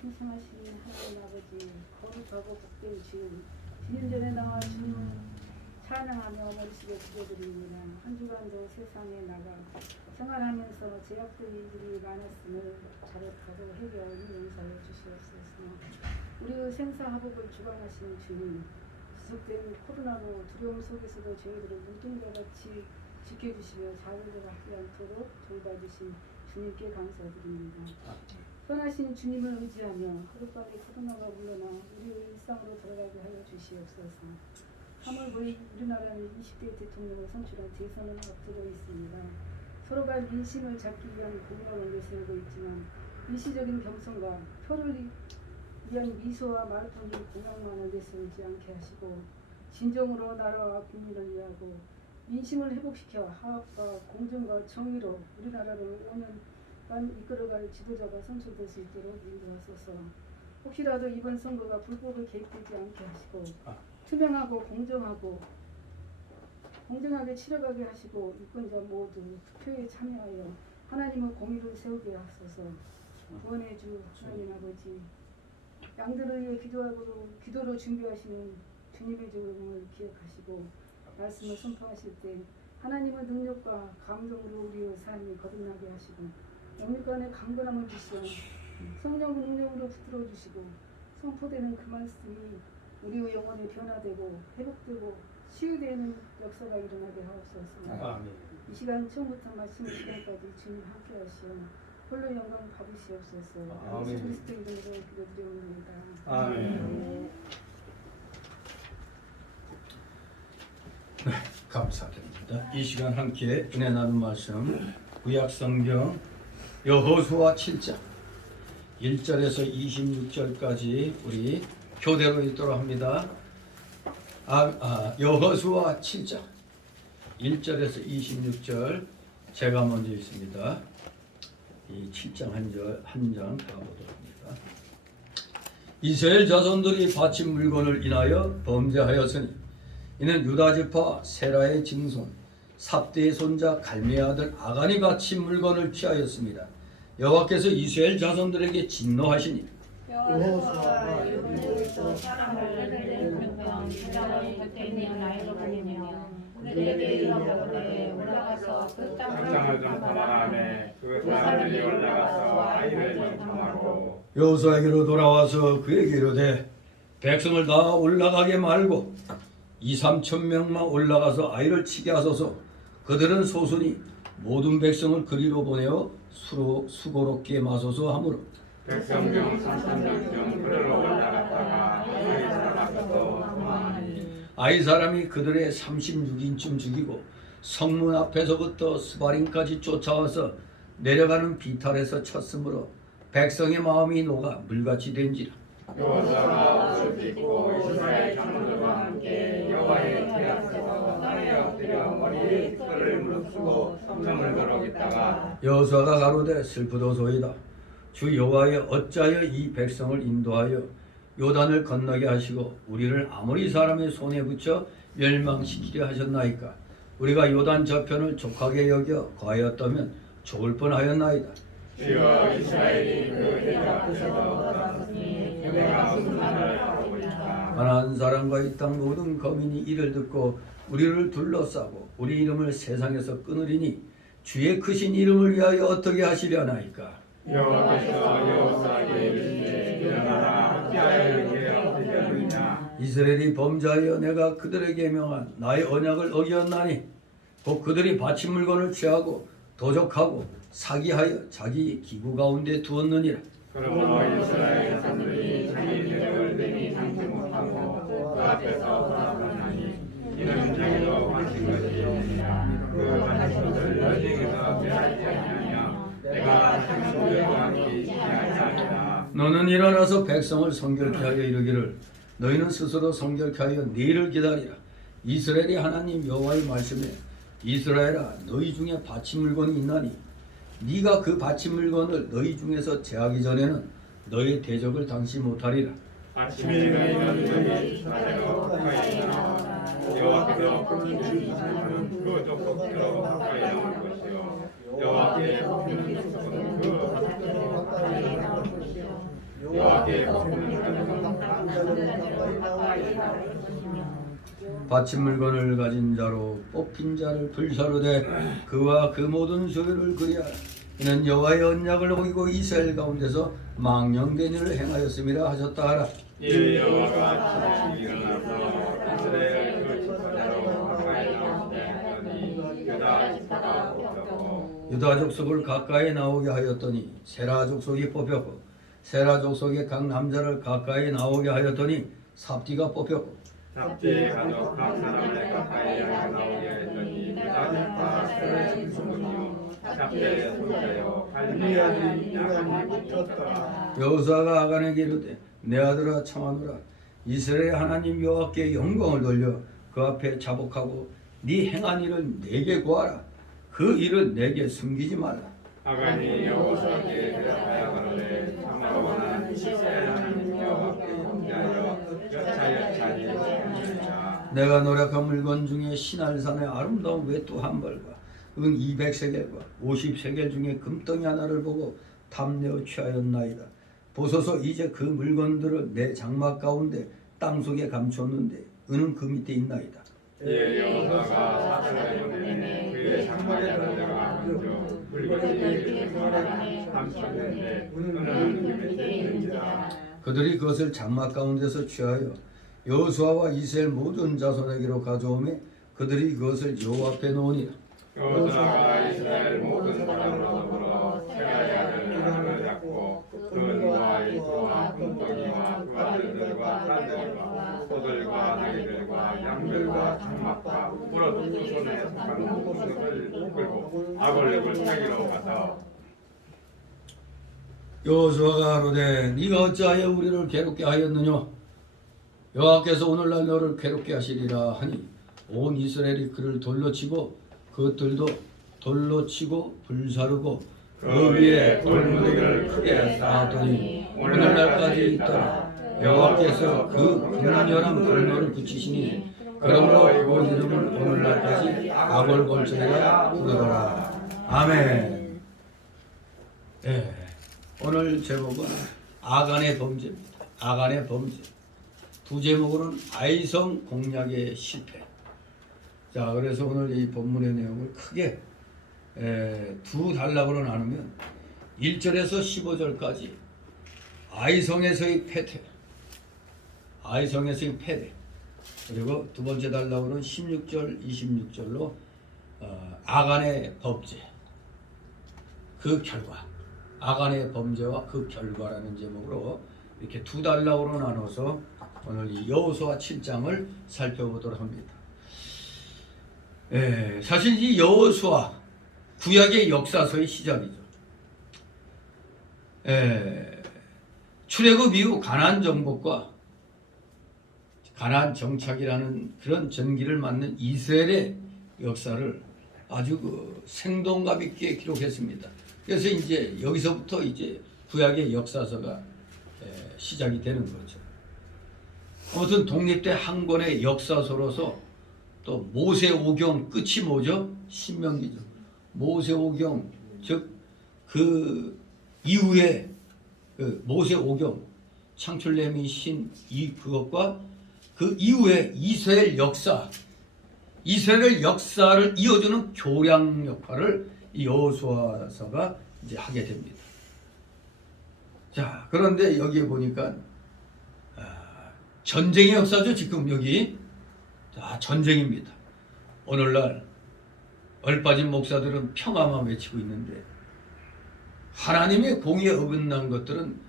풍성하신 하나님 아버지, 거룩하고 복된 주님, 주님 전에 나와 주님을 찬양하며 머리식에 기도드립니다. 한 주간도 세상에 나가 생활하면서 제약된 일들이 많았음을 자력하고 해결 용서해 주시옵소서. 우리의 생사화복을 주관하시는 주님, 지속된 코로나로 두려움 속에서도 저희들을 눈동자같이 지켜주시며 자유를 하지 않도록 돌봐주신 주님께 감사드립니다. 선하신 주님을 의지하며 하루빨리 코로나가 물러나 우리의 일상으로 돌아가게 하여 주시옵소서. 3월 5일 우리나라는 20대 대통령을 선출한 대선을 앞두고 있습니다. 서로가 민심을 잡기 위한 공약을 내세우고 있지만 일시적인 경선과 표를 위한 미소와 마라톤식 공약만을 내세우지 않게 하시고 진정으로 나라와 국민을 위하고 민심을 회복시켜 화합과 공정과 정의로 우리나라를 5년간 이끌어갈 지도자가 선출될 수 있도록 인도하소서. 혹시라도 이번 선거가 불법을 개입되지 않게 하시고 투명하고 공정하게 치러가게 하시고 유권자 모두 투표에 참여하여 하나님의 공의를 세우게 하소서. 구원의 주 하나님 아버지, 양들을 위해 기도로 준비하시는 주님의 종을 기억하시고 말씀을 선포하실 때 하나님의 능력과 감동으로 우리의 삶이 거듭나게 하시고 영육간의 강건함을 주시어 성령 능력으로 붙들어 주시고 선포되는 그 말씀이 우리의 영혼이 변화되고 회복되고 치유되는 역사가 일어나게 하옵소서. 아멘. 이 시간 처음부터 마치는 시간까지 주님 함께 하시어 홀로 영광 받으시옵소서. 예수 그리스도 이름으로 기도드립니다. 아멘. 네, 감사드립니다. 이 시간 함께 은혜 나눈 말씀 구약성경 여호수아 7장 1절에서 26절까지 우리 교대로 읽도록 합니다. 여호수아 7장 1절에서 26절 제가 먼저 읽습니다. 이 7장 한 장 가보도록 합니다. 이스라엘 자손들이 바친 물건을 인하여 범죄하였으니 이는 유다지파 세라의 증손 삽대의 손자 갈미의 아들 아간이 바친 물건을 취하였습니다. 여호와께서 이스라엘 자손들에게 진노하시니 여호수아가 유대에서 사람을 내보내면 주장을 곁에 나이로 보내며 그들에게 이르되 올라가서 그 땅을 정탐하라매 그 사람이 올라가서 아이를 정탐하고 여호수아에게로 돌아와서 그에게 이르되 백성을 다 올라가게 말고 2-3천 명만 올라가서 아이를 치게 하소서. 그들은 소순이 모든 백성을 그리로 보내어 수고롭게 마소서 하므로 백성 중 3,000명 중 그리로 올라갔다가 아이 사람도 도망하니 아이 사람이 그들의 36인쯤 죽이고 성문 앞에서부터 스바림까지 쫓아와서 내려가는 비탈에서 쳤으므로 백성의 마음이 녹아 물같이 된지라. 여호수아가 옷을 찢고 이스라엘 장로들과 함께 여호와의 계약서서 땅에 엎드려 머리에 털을 무릅쓰고 성을 걸어있다가 여호수아가 가로되 슬프도소이다. 주 여호와여 어찌하여 이 백성을 인도하여 요단을 건너게 하시고 우리를 아모리 사람의 손에 붙여 멸망시키려 하셨나이까. 우리가 요단 저편을 족하게 여겨 거하였다면 좋을 뻔하였나이다. 주여 이스라엘이 그 대적 앞에서 떠났으니 내가 무슨 말을 하고 있다. 가나안 사람과 이 땅 모든 거민이 이를 듣고 우리를 둘러싸고 우리 이름을 세상에서 끊으리니 주의 크신 이름을 위하여 어떻게 하시려나이까. 여호와께서 여호수아에게 이르시되 일어나라 어찌하여 이렇게 엎드렸느냐. 이스라엘이 범죄하여 내가 그들에게 명한 나의 언약을 어기었나니 곧 그들이 바친 물건을 취하고 도적하고 사기하여 자기 기구 가운데 두었느니라. 그러므로 이스라엘 자손들이 자기 대적을 능히 당치 못하고 그 앞에서 돌아서나니 이는 자기도 바친 것이 아니라 그 바친 것을 너희에게서 빼앗지 아니하며 내가 장로들과 함께 있지 아니하리라. 너는 일어나서 백성을 성결케 하여 이르기를 너희는 스스로 성결케 하여 내일을 기다리라. 이스라엘의 하나님 여호와의 말씀에 이스라엘아 너희 중에 바친 물건이 있나니 네가 그 바친 물건을 너희 중에서 제하기 전에는 너희 대적을 당시 못하리라. 아침에 너희는 너희 사대로 가까이 나와 여호와께서 푸는 주시는 그 족속대로 가까이 나올 것이요 여호와께 푸는 족속은 그 족속대로 가까이 나올 것이요 여호와께 뽑힌 자는 바친 물건을 가진 자로 뽑힌 자를 불사르되 그와 그 모든 소유를 그리하라. 이는 여호와의 언약을 어기고 이스라엘 가운데서 망령된 일을 행하였음이라 하셨다 하라. 이 여호와가 지금 일어나서 이스라엘 그 지파대로 가까이 나오게 하더니 유다 지파가 뽑혔고 유다 족속을 가까이 나오게 하였더니 세라 족속이 뽑혔고 세라 족속의 각 남자를 가까이 나오게 하였더니 삽디가 뽑혔고 잡지 가족 각 사람을 가까이 나오게 했더니 유다 지파 세례 중손이요 잡지의 손자요 갈미 아들이 야간이 뽑혔더라. 여호수아가 아간에게 이르되 내 아들아 청하노라. 이스라엘 하나님 여호와께 영광을 돌려 그 앞에 자복하고 네 행한 일을 내게 구하라. 그 일을 내게 숨기지 말라. 아간이 여호수아께 대답하여 가로되 참으로 나는 이스라엘 하나님 여호와께 경배하여 여차여차 예수님이라. 내가 노력한 물건 중에 신할산의 아름다운 외투 한 벌과 은 200세겔과 50세겔 중에 금덩이 하나를 보고 탐내어 취하였나이다. 보소서 이제 그 물건들을 내 장막 가운데 땅속에 감추었는데 은은 그 밑에 있나이다. 이에 여호수아가 사절을 보내매 그의 장막에 들어가 먼저 물건이 그물에 감췄는데 은은 그 밑에 있는지라. 그들이 그것을 장막 가운데서 취하여 여호수아와 이스라엘 모든 자손에게로 가져오매 그들이 그것을 여호와 앞에 놓으니라. 여호수아가 이스라엘 모든 사람으로 더불어 세라의 아들 하나를 잡고 그와 이스와 금덩이와 그 아들들과 딸들과 소들과 나귀들과 양들과 장막과 물어 두 손에 속한 모든 것을 끌고 아볼렉을 타기로 가서 여호수아가 가로되 네가 어찌하여 우리를 괴롭게 하였느냐. 여호와께서 오늘날 너를 괴롭게 하시리라 하니 온 이스라엘이 그를 돌로 치고 그것들도 돌로 치고 불사르고 그 위에 돌무더기를 크게 쌓았더니 오늘날까지 있더라. 여호와께서 그 극렬한 분노를 붙이시니 그러므로 그 이름을 오늘날까지 아골골절이라 부르더라. 아멘. 예, 오늘 제목은 아간의 범죄입니다. 아간의 범죄. 두 제목으로는 아이성 공략의 실패. 자, 그래서 오늘 이 본문의 내용을 크게 두 단락으로 나누면 1절에서 15절까지 아이성에서의 패퇴, 아이성에서의 패배, 그리고 두 번째 단락으로는 16절, 26절로 아간의 범죄, 그 결과, 아간의 범죄와 그 결과라는 제목으로 이렇게 두 단락으로 나눠서 오늘 이 여호수아 7장을 살펴보도록 합니다. 사실 이 여호수아 구약의 역사서의 시작이죠. 출애굽 이후 가나안 정복과 가나안 정착이라는 그런 전기를 맞는 이스라엘의 역사를 아주 그 생동감 있게 기록했습니다. 그래서 이제 여기서부터 이제 구약의 역사서가 시작이 되는 거죠. 아무튼 독립된 한 권의 역사서로서 또 모세오경 끝이 뭐죠? 신명기죠. 모세오경 즉 그 이후에 그 모세오경 창출내미 신 이 그것과 그 이후에 이스라엘 역사, 이스라엘 역사를 이어주는 교량 역할을 이 여호수아서가 이제 하게 됩니다. 자, 그런데 여기에 보니까 전쟁의 역사죠. 지금 여기 전쟁입니다. 오늘날 얼빠진 목사들은 평화만 외치고 있는데 하나님의 공의에 어긋난 것들은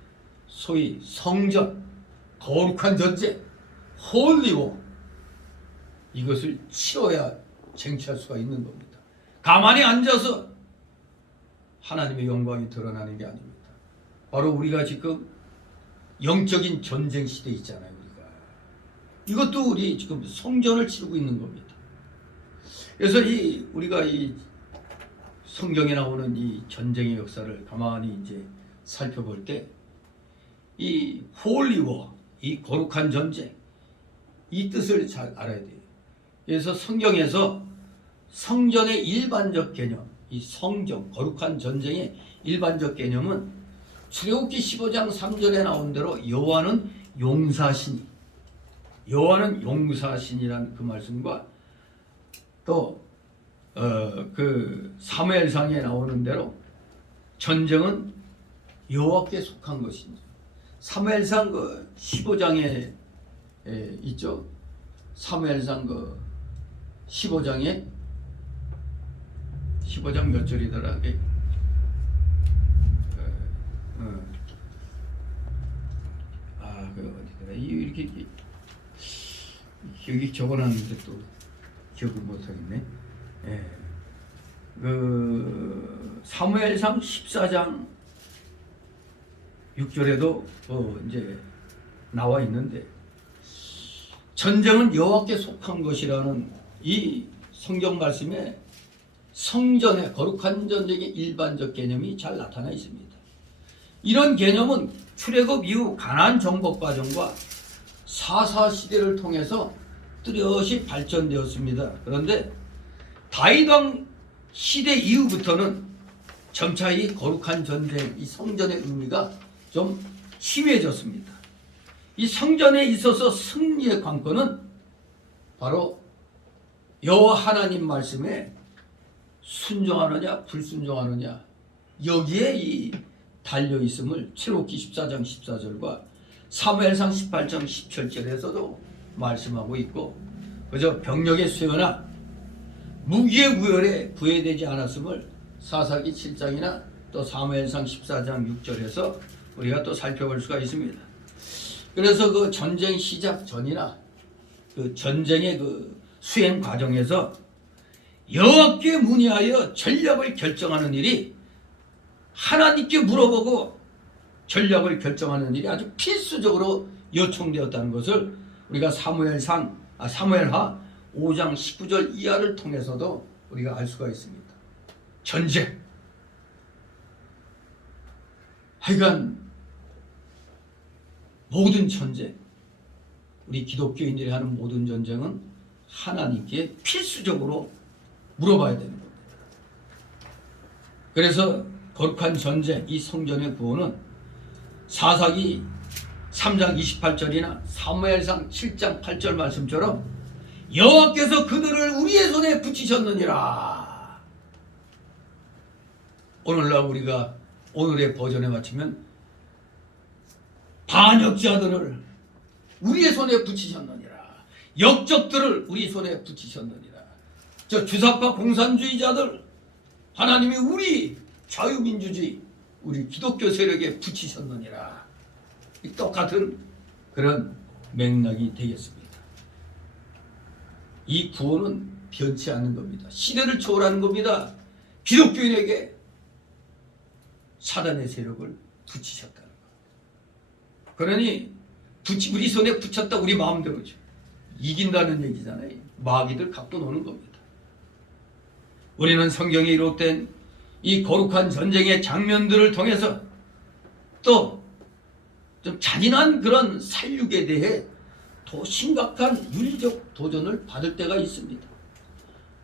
소위 성전, 거룩한 전쟁, 홀리워 이것을 치러야 쟁취할 수가 있는 겁니다. 가만히 앉아서 하나님의 영광이 드러나는 게 아닙니다. 바로 우리가 지금 영적인 전쟁 시대에 있잖아요. 이것도 우리 지금 성전을 치르고 있는 겁니다. 그래서 우리가 이 성경에 나오는 이 전쟁의 역사를 가만히 이제 살펴볼 때 이 홀리워, 이 거룩한 전쟁, 이 뜻을 잘 알아야 돼요. 그래서 성경에서 성전의 일반적 개념, 이 성전, 거룩한 전쟁의 일반적 개념은 출애굽기 15장 3절에 나온 대로 여호와는 용사신이, 여호와는 용사신이란 그 말씀과 또 그 사무엘상에 나오는 대로 전쟁은 여호와께 속한 것이니, 사무엘상 그 15장에 있죠. 사무엘상 그 15장 몇 절이더라. 그 어디더라. 이렇게 여기 적어놨는데 또 기억을 못하겠네. 그 사무엘상 14장 6절에도 이제 나와 있는데, 전쟁은 여호와께 속한 것이라는 이 성경 말씀에 성전의 거룩한 전쟁의 일반적 개념이 잘 나타나 있습니다. 이런 개념은 출애굽 이후 가나안 정복 과정과 사사 시대를 통해서 뚜렷이 발전되었습니다. 그런데 다윗 왕 시대 이후부터는 점차 이 거룩한 전쟁, 이 성전의 의미가 좀 희미해졌습니다. 이 성전에 있어서 승리의 관건은 바로 여호와 하나님 말씀에 순종하느냐 불순종하느냐, 여기에 이 달려 있음을 출애굽기 14장 14절과 사무엘상 18장 17절에서도 말씀하고 있고, 그저 병력의 수요나 무기의 구열에 구애되지 않았음을 사사기 7장이나 또 사무엘상 14장 6절에서 우리가 또 살펴볼 수가 있습니다. 그래서 그 전쟁 시작 전이나 그 전쟁의 그 수행 과정에서 여호와께 문의하여 전략을 결정하는 일이, 하나님께 물어보고 전략을 결정하는 일이 아주 필수적으로 요청되었다는 것을 우리가 사무엘하 5장 19절 이하를 통해서도 우리가 알 수가 있습니다. 전쟁, 하여간 모든 전쟁, 우리 기독교인들이 하는 모든 전쟁은 하나님께 필수적으로 물어봐야 되는 겁니다. 그래서 거룩한 전쟁, 이 성전의 구원은 사사기 3장 28절이나 사무엘상 7장 8절 말씀처럼 여호와께서 그들을 우리의 손에 붙이셨느니라. 오늘날 우리가 오늘의 버전에 맞추면 반역자들을 우리의 손에 붙이셨느니라, 역적들을 우리 손에 붙이셨느니라, 저 주사파 공산주의자들 하나님이 우리 자유민주주의, 우리 기독교 세력에 붙이셨느니라. 이 똑같은 그런 맥락이 되겠습니다. 이 구원은 변치 않는 겁니다. 시대를 초월하는 겁니다. 기독교인에게 사단의 세력을 붙이셨다는 것. 그러니 우리 손에 붙였다 우리 마음대로죠. 이긴다는 얘기잖아요. 마귀들 갖고 노는 겁니다. 우리는 성경에 기록된 이 거룩한 전쟁의 장면들을 통해서 또 좀 잔인한 그런 살육에 대해 더 심각한 윤리적 도전을 받을 때가 있습니다.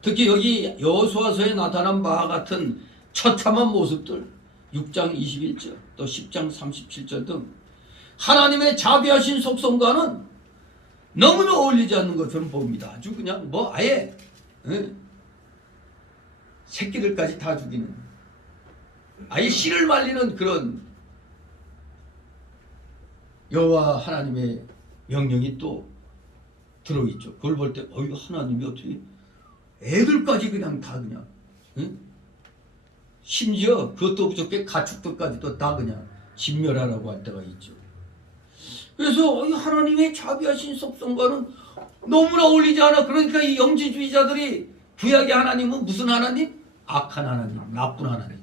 특히 여기 여호수아서에 나타난 바와 같은 처참한 모습들, 6장 21절 또 10장 37절 등 하나님의 자비하신 속성과는 너무나 어울리지 않는 것처럼 보입니다. 아주 그냥 아예 새끼들까지 다 죽이는, 아예 씨를 말리는 그런 여호와 하나님의 명령이 또 들어있죠. 그걸 볼 때 하나님이 어떻게 애들까지 그냥 다 그냥 심지어 그것도 부족해 가축들까지도 다 그냥 진멸하라고 할 때가 있죠. 그래서 하나님의 자비하신 속성과는 너무나 어울리지 않아. 그러니까 이 영지주의자들이 구약의 하나님은 무슨 하나님? 악한 하나님, 나쁜 하나님.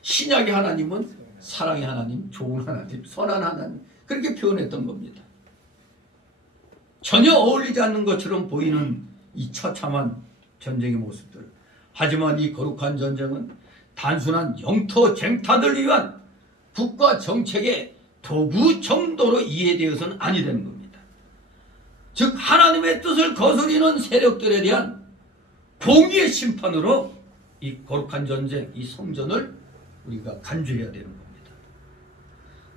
신약의 하나님은 사랑의 하나님, 좋은 하나님, 선한 하나님, 그렇게 표현했던 겁니다. 전혀 어울리지 않는 것처럼 보이는 이 처참한 전쟁의 모습들. 하지만 이 거룩한 전쟁은 단순한 영토 쟁탈을 위한 국가 정책의 도구 정도로 이해되어서는 아니 되는 겁니다. 즉 하나님의 뜻을 거스리는 세력들에 대한 공의의 심판으로 이 거룩한 전쟁, 이 성전을 우리가 간주해야 되는 겁니다.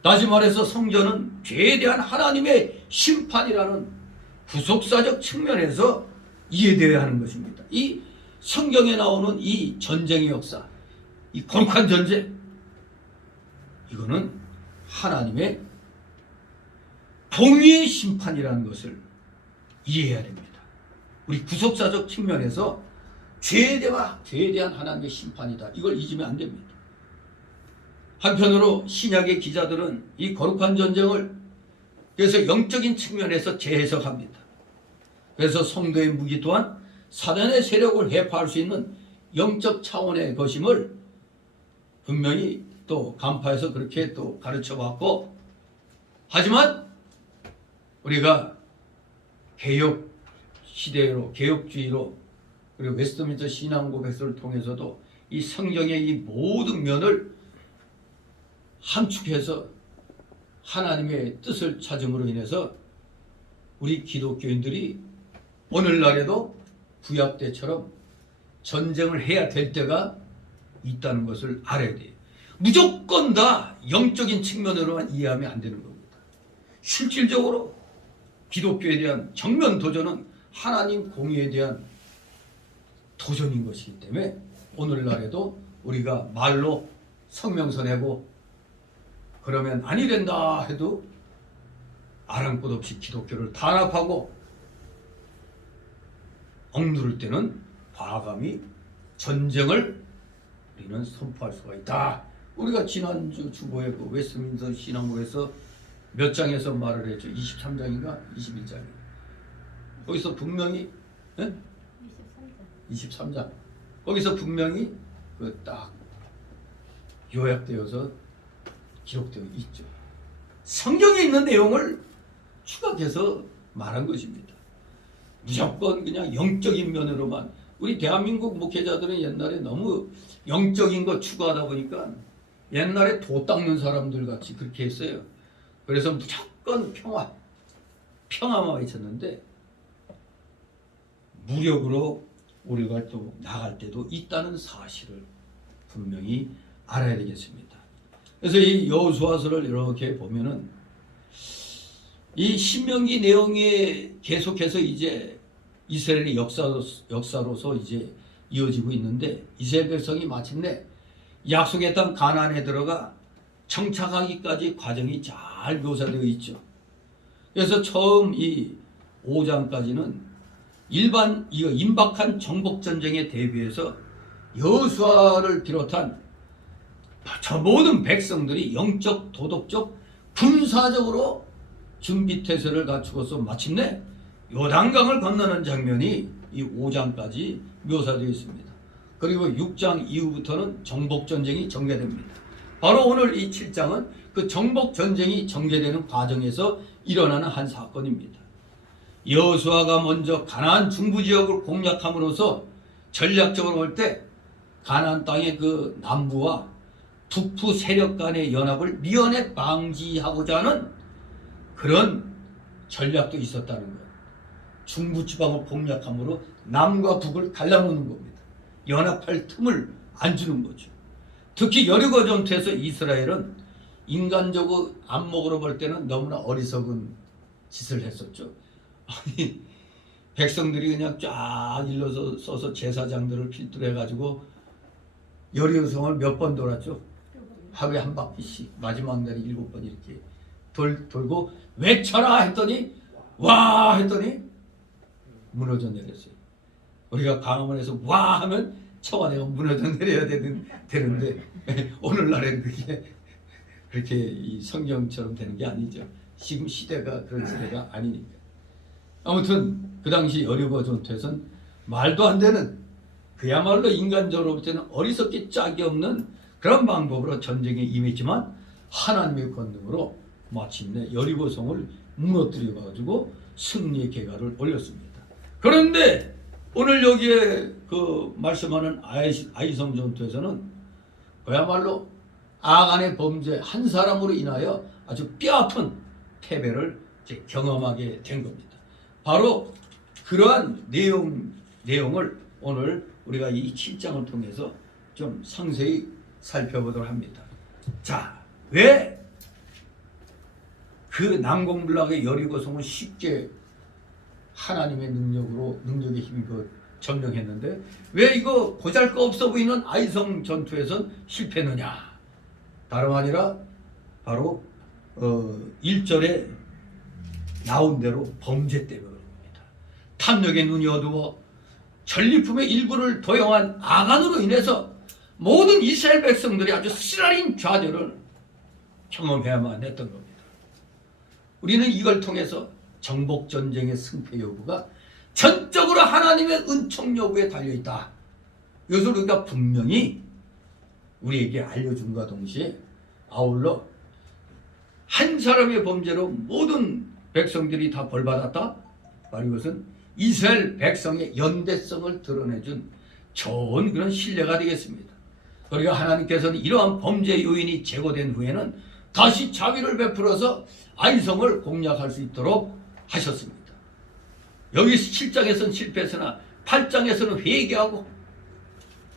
다시 말해서 성전은 죄에 대한 하나님의 심판이라는 구속사적 측면에서 이해되어야 하는 것입니다. 이 성경에 나오는 이 전쟁의 역사, 이 거룩한 전쟁, 이거는 하나님의 공의의 심판이라는 것을 이해해야 됩니다. 우리 구속사적 측면에서 죄에 대한 하나님의 심판이다. 이걸 잊으면 안 됩니다. 한편으로 신약의 기자들은 이 거룩한 전쟁을 그래서 영적인 측면에서 재해석합니다. 그래서 성도의 무기 또한 사단의 세력을 회파할 수 있는 영적 차원의 것임을 분명히 또 간파해서 그렇게 또 가르쳐왔고, 하지만 우리가 개혁 시대로, 개혁주의로, 그리고 웨스트민스터 신앙고백서를 통해서도 이 성경의 이 모든 면을 함축해서 하나님의 뜻을 찾음으로 인해서 우리 기독교인들이 오늘날에도 구약 때처럼 전쟁을 해야 될 때가 있다는 것을 알아야 돼요. 무조건 다 영적인 측면으로만 이해하면 안 되는 겁니다. 실질적으로 기독교에 대한 정면 도전은 하나님 공의에 대한 도전인 것이기 때문에 오늘날에도 우리가 말로 성명서 내고 그러면 아니 된다 해도 아랑 곳 없이 기독교를 탄압하고 억누를 때는 과감히 전쟁을 우리는 선포할 수가 있다. 우리가 지난주 주보에 그 웨스트민스터 신앙고에서 몇 장에서 말을 했죠. 23장인가 21장인가. 거기서 분명히 23장. 거기서 분명히 그 딱 요약되어서 기록되어 있죠. 성경에 있는 내용을 추각해서 말한 것입니다. 무조건 그냥 영적인 면으로만. 우리 대한민국 목회자들은 옛날에 너무 영적인 거 추구하다 보니까 옛날에 도 닦는 사람들 같이 그렇게 했어요. 그래서 무조건 평화만 외쳤는데 무력으로 우리가 또 나갈 때도 있다는 사실을 분명히 알아야 되겠습니다. 그래서 이 여호수아서를 이렇게 보면은 이 신명기 내용에 계속해서 이제 이스라엘의 역사로서 이제 이어지고 있는데, 이스라엘 백성이 마침내 약속의 땅 가나안에 들어가 정착하기까지 과정이 잘 묘사되어 있죠. 그래서 처음 이 5장까지는 임박한 정복 전쟁에 대비해서 여호수아를 비롯한 저 모든 백성들이 영적, 도덕적, 군사적으로 준비태세를 갖추고서 마침내 요단강을 건너는 장면이 이 5장까지 묘사되어 있습니다. 그리고 6장 이후부터는 정복전쟁이 전개됩니다. 바로 오늘 이 7장은 그 정복전쟁이 전개되는 과정에서 일어나는 한 사건입니다. 여호수아가 먼저 가나안 중부지역을 공략함으로써 전략적으로 볼 때 가나안 땅의 그 남부와 북부 세력 간의 연합을 미연에 방지하고자 하는 그런 전략도 있었다는 것. 중부지방을 공략함으로 남과 북을 갈라놓는 겁니다. 연합할 틈을 안 주는 거죠. 특히 여리고 전투에서 이스라엘은 인간적으로 안목으로 볼 때는 너무나 어리석은 짓을 했었죠. 아니, 백성들이 그냥 쫙 일러서서 제사장들을 필두로 해가지고 여리고성을 몇 번 돌았죠. 하루에 한 바퀴씩 마지막 날에 7번 이렇게 돌고 외쳐라 했더니 와 했더니 무너져 내렸어요. 우리가 강화문에서 와 하면 청와대가 무너져 내려야 되는데 오늘날에는 그렇게 이 성경처럼 되는 게 아니죠. 지금 시대가 그런 시대가 아니니까. 아무튼 그 당시 여리고 전투에서는 말도 안 되는, 그야말로 인간적으로 볼 때는 어리석기 짝이 없는 그런 방법으로 전쟁에 임했지만 하나님의 권능으로 마침내 여리고성을 무너뜨려 가지고 승리의 계가를 올렸습니다. 그런데 오늘 여기에 그 말씀하는 아이성 전투에서는 그야말로 아간의 범죄 한 사람으로 인하여 아주 뼈아픈 패배를 경험하게 된 겁니다. 바로 그러한 내용을 오늘 우리가 이 7장을 통해서 좀 상세히 살펴보도록 합니다. 자, 왜 그 난공불락의 여리고성을 쉽게 하나님의 능력의 힘으로 점령했는데 왜 이거 보잘것없어 보이는 아이성 전투에선 실패했느냐? 다름 아니라 바로 1절에 나온 대로 범죄 때문에 그렇습니다. 탐욕의 눈이 어두워 전리품의 일부를 도용한 아간으로 인해서 모든 이스라엘 백성들이 아주 쓰라린 좌절을 경험해야만 했던 겁니다. 우리는 이걸 통해서 정복전쟁의 승패 여부가 전적으로 하나님의 은총 여부에 달려있다. 이것을 우리가 분명히 우리에게 알려준과 동시에 아울러 한 사람의 범죄로 모든 백성들이 다 벌받았다. 바로 이것은 이스라엘 백성의 연대성을 드러내준 좋은 그런 신뢰가 되겠습니다. 그러니까 하나님께서는 이러한 범죄 요인이 제거된 후에는 다시 자비를 베풀어서 아이성을 공략할 수 있도록 하셨습니다. 여기 7장에서는 실패했으나 8장에서는 회개하고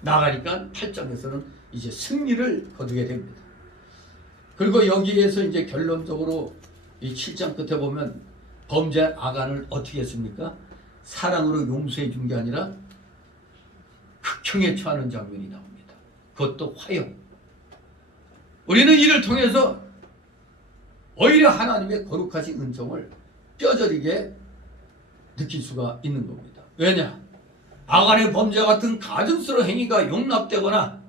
나가니까 8장에서는 이제 승리를 거두게 됩니다. 그리고 여기에서 이제 결론적으로 이 7장 끝에 보면 범죄 아간을 어떻게 했습니까? 사랑으로 용서해 준 게 아니라 극형에 처하는 장면이 나옵니다. 그것도 화형. 우리는 이를 통해서 오히려 하나님의 거룩하신 은총을 뼈저리게 느낄 수가 있는 겁니다. 왜냐? 아간의 범죄 같은 가증스러운 행위가 용납되거나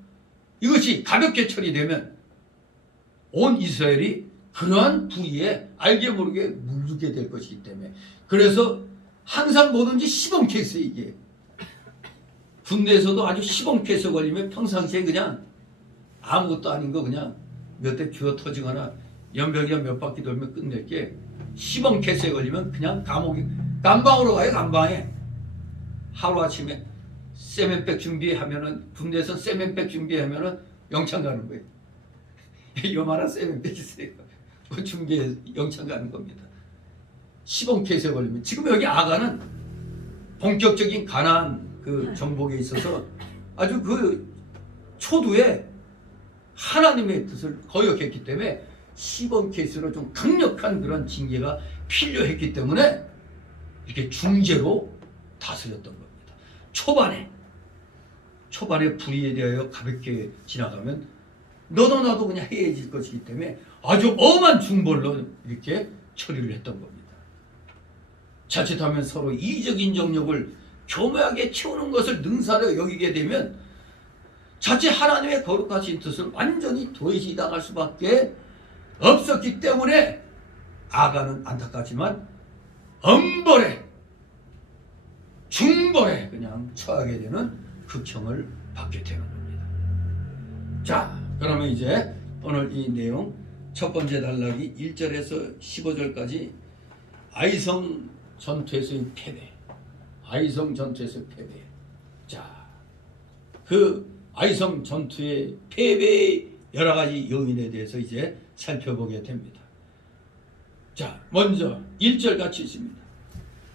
이것이 가볍게 처리되면 온 이스라엘이 그러한 불의에 알게 모르게 물들게 될 것이기 때문에 그래서 항상 뭐든지 시범 케이스 이게 군대에서도 아주 시범 케이스 걸리면 평상시에 그냥 아무것도 아닌 거 그냥 몇 대 쥐어 터지거나 연병이가 몇 바퀴 돌면 끝낼 게 시범 케이스에 걸리면 그냥 감옥에 감방으로 가요. 감방에 하루아침에 세면백 준비하면은 군대에서 세면백 준비하면은 영창 가는 거예요. 요만한 세면백 있어요. 그 준비해 영창 가는 겁니다. 시범 케이스에 걸리면 지금 여기 아간은 본격적인 가나안 그 정복에 있어서 아주 그 초두에 하나님의 뜻을 거역했기 때문에 시범 케이스로 좀 강력한 그런 징계가 필요했기 때문에 이렇게 중재로 다스렸던 겁니다. 초반에 불의에 대하여 가볍게 지나가면 너도 나도 그냥 해해질 것이기 때문에 아주 엄한 중벌로 이렇게 처리를 했던 겁니다. 자칫하면 서로 이적인 정력을 교묘하게 채우는 것을 능사로 여기게 되면 자칫 하나님의 거룩하신 뜻을 완전히 도외시당할 수밖에 없었기 때문에 아간은 안타깝지만 엄벌에 중벌에 그냥 처하게 되는 극형을 받게 되는 겁니다. 자, 그러면 이제 오늘 이 내용 첫 번째 단락이 1절에서 15절까지 아이성 전투에서의 패배. 아이성 전투에서의 패배. 자, 그 아이성 전투의 패배의 여러 가지 요인에 대해서 이제 살펴보게 됩니다. 자, 먼저 1절 같이 있습니다.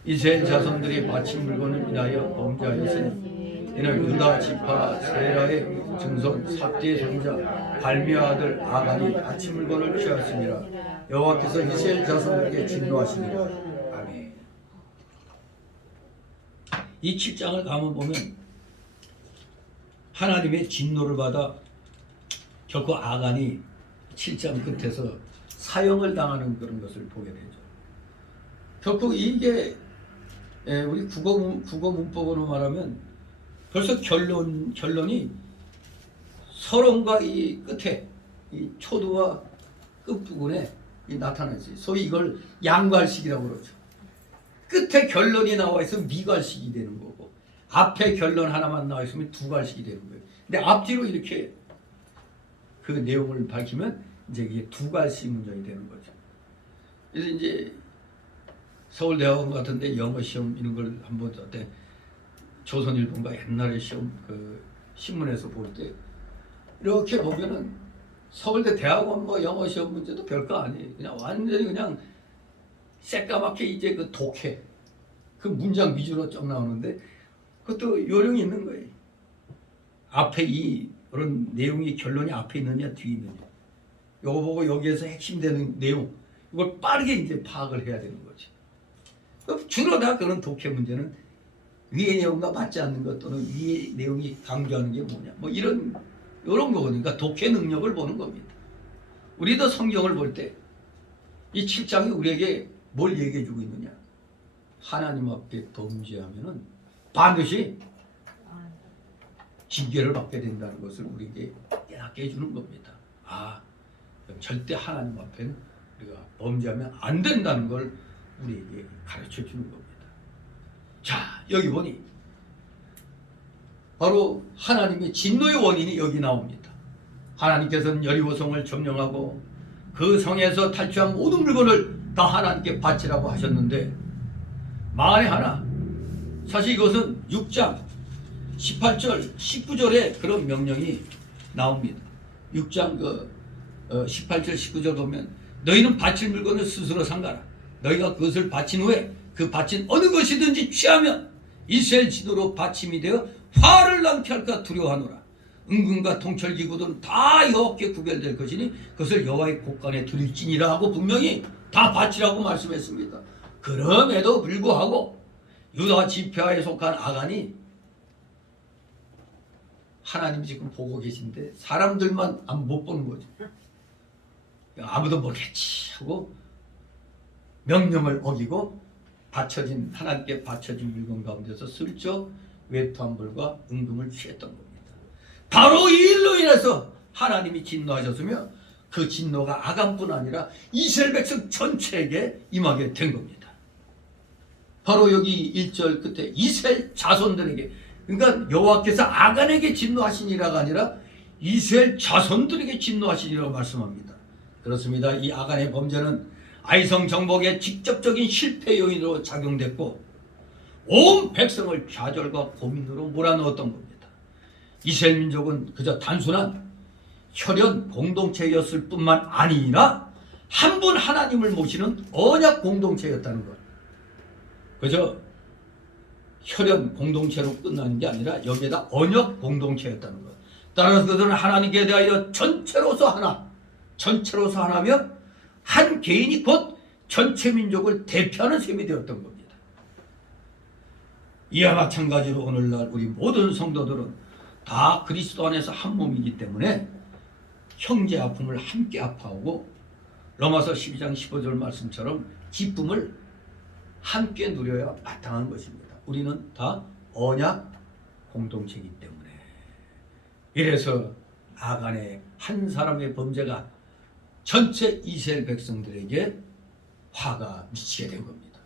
이스라엘 자손들이 바친 물건을 인하여 범죄하였으니 이는 유다 지파 세라의 증손 삽디의 손자 갈미의 아들 아간이 바친 물건을 취하였습니다. 여호와께서 이스라엘 자손들에게 진노하시니라. 아멘. 이 7장을 가만 보면 하나님의 진노를 받아 결코 아간이 7장 끝에서 사형을 당하는 그런 것을 보게 되죠. 결코 이게 우리 국어 문법으로 말하면 벌써 결론이 서론과 이 끝에 이 초두와 끝부분에 나타나지. 소위 이걸 양괄식이라고 그러죠. 끝에 결론이 나와 있으면 미괄식이 되는 거고 앞에 결론 하나만 나와 있으면 두괄식이 되는 거예요. 근데 앞뒤로 이렇게 그 내용을 밝히면 이제 이게 두괄식 문장이 되는 거죠. 그래서 이제 서울대학원 같은데 영어 시험 이런 걸 한번 때 조선일보인가 옛날에 시험 그 신문에서 볼 때 이렇게 보면은 서울대 대학원 뭐 영어 시험 문제도 별거 아니에요. 그냥 완전히 그냥 새까맣게 이제 그 독해 그 문장 위주로 쭉 나오는데 그것도 요령이 있는 거예요. 앞에 이런 내용이 결론이 앞에 있느냐 뒤에 있느냐 요거 보고 여기에서 핵심되는 내용 이걸 빠르게 이제 파악을 해야 되는 거지. 주로 다 그런 독해 문제는 위의 내용과 맞지 않는 것 또는 위의 내용이 강조하는 게 뭐냐 뭐 이런 거거든요. 그러니까 독해 능력을 보는 겁니다. 우리도 성경을 볼 때 이 7장이 우리에게 뭘 얘기해 주고 있느냐. 하나님 앞에 범죄하면은 반드시 징계를 받게 된다는 것을 우리에게 깨닫게 해주는 겁니다. 그럼 절대 하나님 앞에는 우리가 범죄하면 안 된다는 걸 우리에게 가르쳐 주는 겁니다. 자, 여기 보니 바로 하나님의 진노의 원인이 여기 나옵니다. 하나님께서는 여리고성을 점령하고 그 성에서 탈취한 모든 물건을 다 하나님께 바치라고 하셨는데 만에 하나 사실 이것은 6장 18절 19절에 그런 명령이 나옵니다. 6장 18절 19절 보면 너희는 바칠 물건을 스스로 상가라. 너희가 그것을 바친 후에 그 바친 어느 것이든지 취하면 이스라엘 지도로 바침이 되어 화를 낳게 할까 두려워하노라. 은금과 통철기구들은 다 여호와께 구별될 것이니 그것을 여호와의 곳간에 드릴지니라 하고 분명히 다 바치라고 말씀했습니다. 그럼에도 불구하고 유다 지파에 속한 아간이 하나님 지금 보고 계신데 사람들만 못 보는 거죠. 아무도 모르겠지 하고 명령을 어기고 하나님께 바쳐진 물건 가운데서 슬쩍 외투한벌과 은금을 취했던 겁니다. 바로 이 일로 인해서 하나님이 진노하셨으며 그 진노가 아간뿐 아니라 이스라엘 백성 전체에게 임하게 된 겁니다. 바로 여기 1절 끝에 이스라엘 자손들에게, 그러니까 여호와께서 아간에게 진노하시니라가 아니라 이스라엘 자손들에게 진노하시니라고 말씀합니다. 그렇습니다. 이 아간의 범죄는 아이성 정복의 직접적인 실패 요인으로 작용됐고 온 백성을 좌절과 고민으로 몰아넣었던 겁니다. 이스라엘 민족은 그저 단순한 혈연 공동체였을 뿐만 아니라 한 분 하나님을 모시는 언약 공동체였다는 것. 그저 혈연 공동체로 끝나는 게 아니라 여기에다 언약 공동체였다는 것. 따라서 그들은 하나님께 대하여 전체로서 하나며 한 개인이 곧 전체 민족을 대표하는 셈이 되었던 겁니다. 이와 마찬가지로 오늘날 우리 모든 성도들은 다 그리스도 안에서 한 몸이기 때문에 형제 아픔을 함께 아파하고 로마서 12장 15절 말씀처럼 기쁨을 함께 누려야 마땅한 것입니다. 우리는 다 언약 공동체이기 때문에. 이래서 아간의 한 사람의 범죄가 전체 이스라엘 백성들에게 화가 미치게 된 겁니다.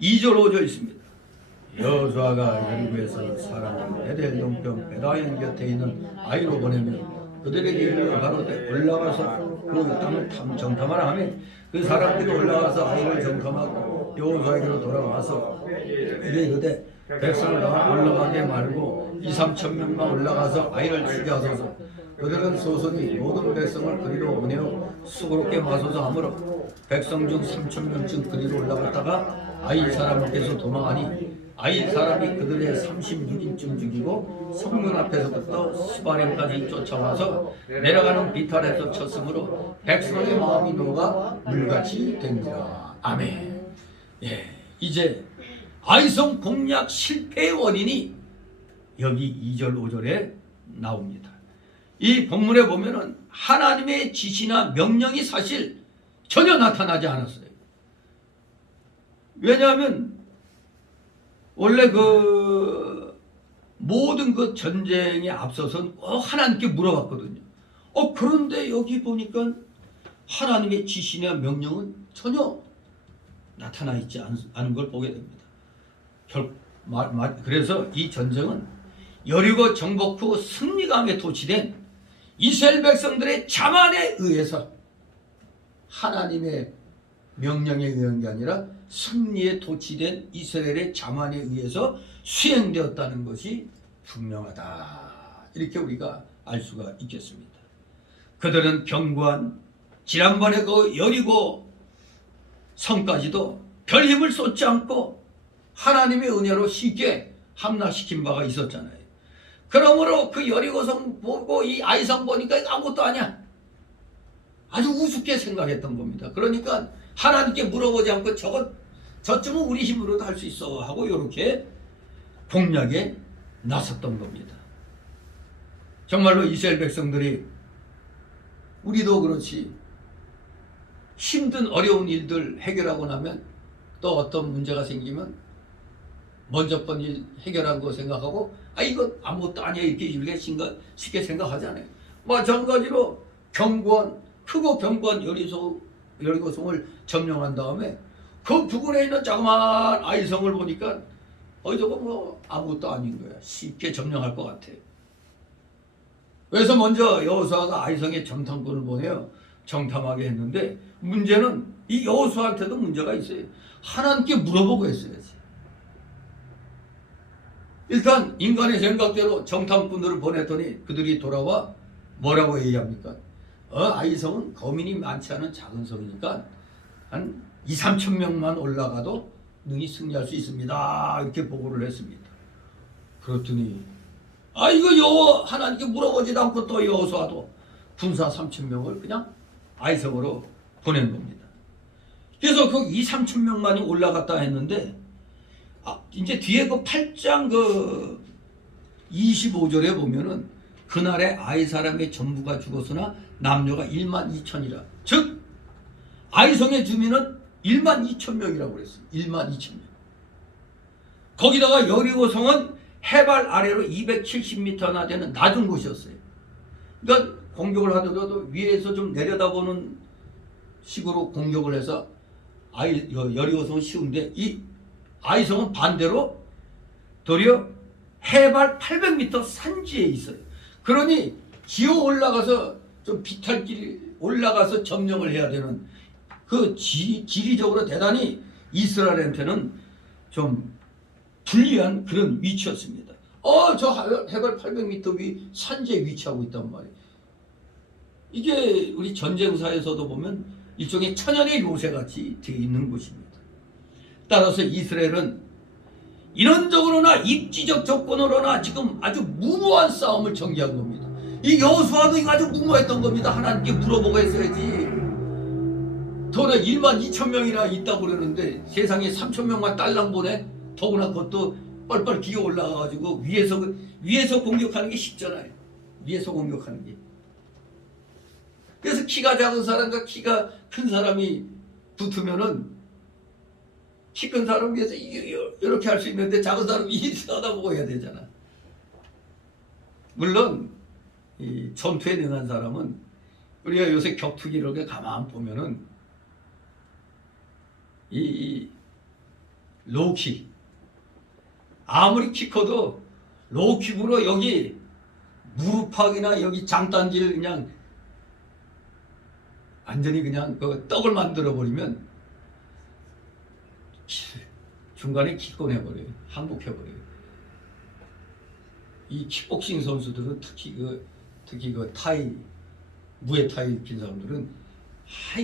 2절 5절 있습니다. 여호수아가 여리고에서 사람을 베델 동편 베다연 곁에 있는 아이로 보내며 그들에게 이르러 가로되 올라가서 그 땅을 정탐하라 하며 그 사람들이 올라가서 아이를 정탐하고 여호수아에게로 돌아와서 이르되 백성을 올라가게 말고 2-3천 명만 올라가서 아이를 치게 하소서. 그들은 소손이 모든 백성을 그리로 보내어 수고롭게 마소서 하므로 백성 중 3천 명쯤 그리로 올라갔다가 아이 사람께서 도망하니 아이 사람이 그들의 36인쯤 죽이고 성문 앞에서부터 스바렘까지 쫓아와서 내려가는 비탈에서 쳤으므로 백성의 마음이 녹아 물같이 됩니다. 아멘. 예, 이제 아이성 공략 실패의 원인이 여기 2절 5절에 나옵니다. 이 본문에 보면은 하나님의 지시나 명령이 사실 전혀 나타나지 않았어요. 왜냐하면 원래 그 모든 그 전쟁에 앞서선 꼭 하나님께 물어봤거든요. 그런데 여기 보니까 하나님의 지시나 명령은 전혀 나타나 있지 않은 걸 보게 됩니다. 그래서 이 전쟁은 여리고 정복 후 승리감에 도취된 이스라엘 백성들의 자만에 의해서 하나님의 명령에 의한 게 아니라 승리에 도취된 이스라엘의 자만에 의해서 수행되었다는 것이 분명하다. 이렇게 우리가 알 수가 있겠습니다. 그들은 견고한 지난번에 그 여리고 성까지도 별 힘을 쏟지 않고 하나님의 은혜로 쉽게 함락시킨 바가 있었잖아요. 그러므로 그 여리고성 보고 이 아이성 보니까 아무것도 아니야. 아주 우습게 생각했던 겁니다. 그러니까 하나님께 물어보지 않고 저쯤은 우리 힘으로도 할 수 있어 하고 이렇게 공략에 나섰던 겁니다. 정말로 이스라엘 백성들이 우리도 그렇지 힘든 어려운 일들 해결하고 나면 또 어떤 문제가 생기면 먼저 번 일 해결한 거 생각하고 이거 아무것도 아니야 이렇게 쉽게 생각하잖아요. 마찬가지로 크고 견고한 여리고성을 점령한 다음에 그 부근에 있는 자그마한 아이성을 보니까 저거 뭐 아무것도 아닌 거야. 쉽게 점령할 것 같아. 그래서 먼저 여호수아가 아이성에 정탐꾼을 보내요. 정탐하게 했는데 문제는 이 여호수아한테도 문제가 있어요. 하나님께 물어보고 했어야지. 일단 인간의 생각대로 정탐꾼들을 보냈더니 그들이 돌아와 뭐라고 얘기합니까? 아이성은 거민이 많지 않은 작은 성이니까 한 2, 3천 명만 올라가도 능히 승리할 수 있습니다. 이렇게 보고를 했습니다. 그렇더니 이거 여호와 하나님께 물어보지도 않고 또 여호수아도 군사 3천 명을 그냥 아이성으로 보낸 겁니다. 그래서 그 2, 3천 명만이 올라갔다 했는데 이제 뒤에 그 8장 25절에 보면은 그날에 아이 사람의 전부가 죽었으나 남녀가 1만 2천이라. 즉 아이성의 주민은 1만 2천 명이라고 그랬어요. 1만 2천 명. 거기다가 여리고성은 해발 아래로 270m나 되는 낮은 곳이었어요. 그러니까 공격을 하더라도 위에서 좀 내려다보는 식으로 공격을 해서 여리고성은 쉬운데 이 아이성은 반대로 도리어 해발 800m 산지에 있어요. 그러니 기어 올라가서 좀 비탈길 올라가서 점령을 해야 되는 그 지리적으로 대단히 이스라엘한테는 좀 불리한 그런 위치였습니다. 저 해발 800m 위 산지에 위치하고 있단 말이에요. 이게 우리 전쟁사에서도 보면 일종의 천연의 요새같이 되어 있는 곳입니다. 따라서 이스라엘은 이론적으로나 입지적 조건으로나 지금 아주 무모한 싸움을 전개한 겁니다. 이 여호수아도 이거 아주 무모했던 겁니다. 하나님께 물어보고 했어야지. 더구나 1만 2천 명이나 있다고 그러는데 세상에 3천 명만 딸랑 보내. 더구나 그것도 뻘뻘 기어 올라가가지고 위에서 공격하는 게 쉽잖아요. 위에서 공격하는 게. 그래서 키가 작은 사람과 키가 큰 사람이 붙으면은 키 큰 사람 위해서 이렇게 할 수 있는데 작은 사람이 쳐다보고 해야 되잖아. 물론 이 전투에 능한 사람은 우리가 요새 격투기 이렇게 가만 보면은 이 로우킥 아무리 키 커도 로우킥으로 여기 무릎팍이나 여기 장단지를 그냥 완전히 그냥 그 떡을 만들어 버리면 중간에 기권해버려요. 항복해버려요. 이 킥복싱 선수들은 특히 그 타이, 무에타이 낀 사람들은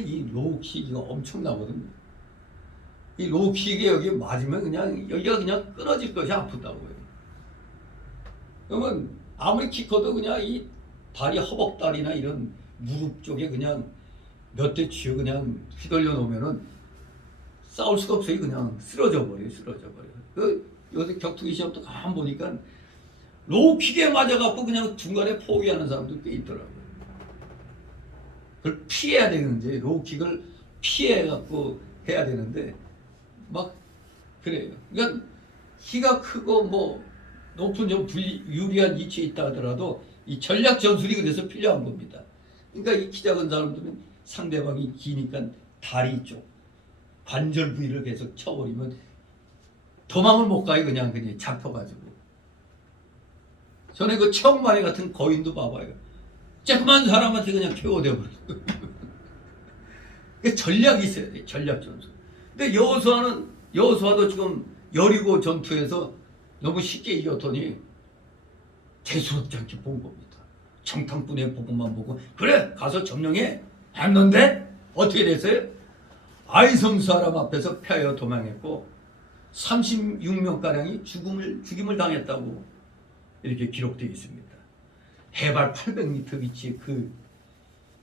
이 로우킥이 엄청나거든요. 이 로우킥에 여기 맞으면 그냥 여기가 그냥 끊어질 것이 아프다고요. 그러면 아무리 키 커도 그냥 이 다리 허벅다리나 이런 무릎 쪽에 그냥 몇 대 쥐어 그냥 휘둘려 놓으면은 싸울 수가 없어요. 그냥 쓰러져 버려요. 요새 격투기 시합도 가만 보니까 로우킥에 맞아갖고 그냥 중간에 포기하는 사람도 꽤 있더라고요. 그걸 피해야 되는데 로우킥을 피해갖고 해야 되는데 막 그래요. 그러니까 키가 크고 뭐 높은 좀 유리한 위치에 있다 하더라도 이 전략 전술이 그래서 필요한 겁니다. 그러니까 이 키 작은 사람들은 상대방이 기니까 다리 쪽 관절 부위를 계속 쳐버리면 도망을 못 가요. 그냥 잡혀가지고. 전에 그 청마리 같은 거인도 봐봐요. 조그만 사람한테 그냥 KO돼버려요. 전략이 있어야 돼. 전략 전술. 근데 여호수아도 지금 여리고 전투에서 너무 쉽게 이겼더니 대수롭지 않게 본 겁니다. 정탐꾼의 보고만 보고 그래 가서 점령해 했는데 어떻게 됐어요? 아이성 사람 앞에서 패하여 도망했고 36명가량이 죽임을 당했다고 이렇게 기록되어 있습니다. 해발 800m 위치에 그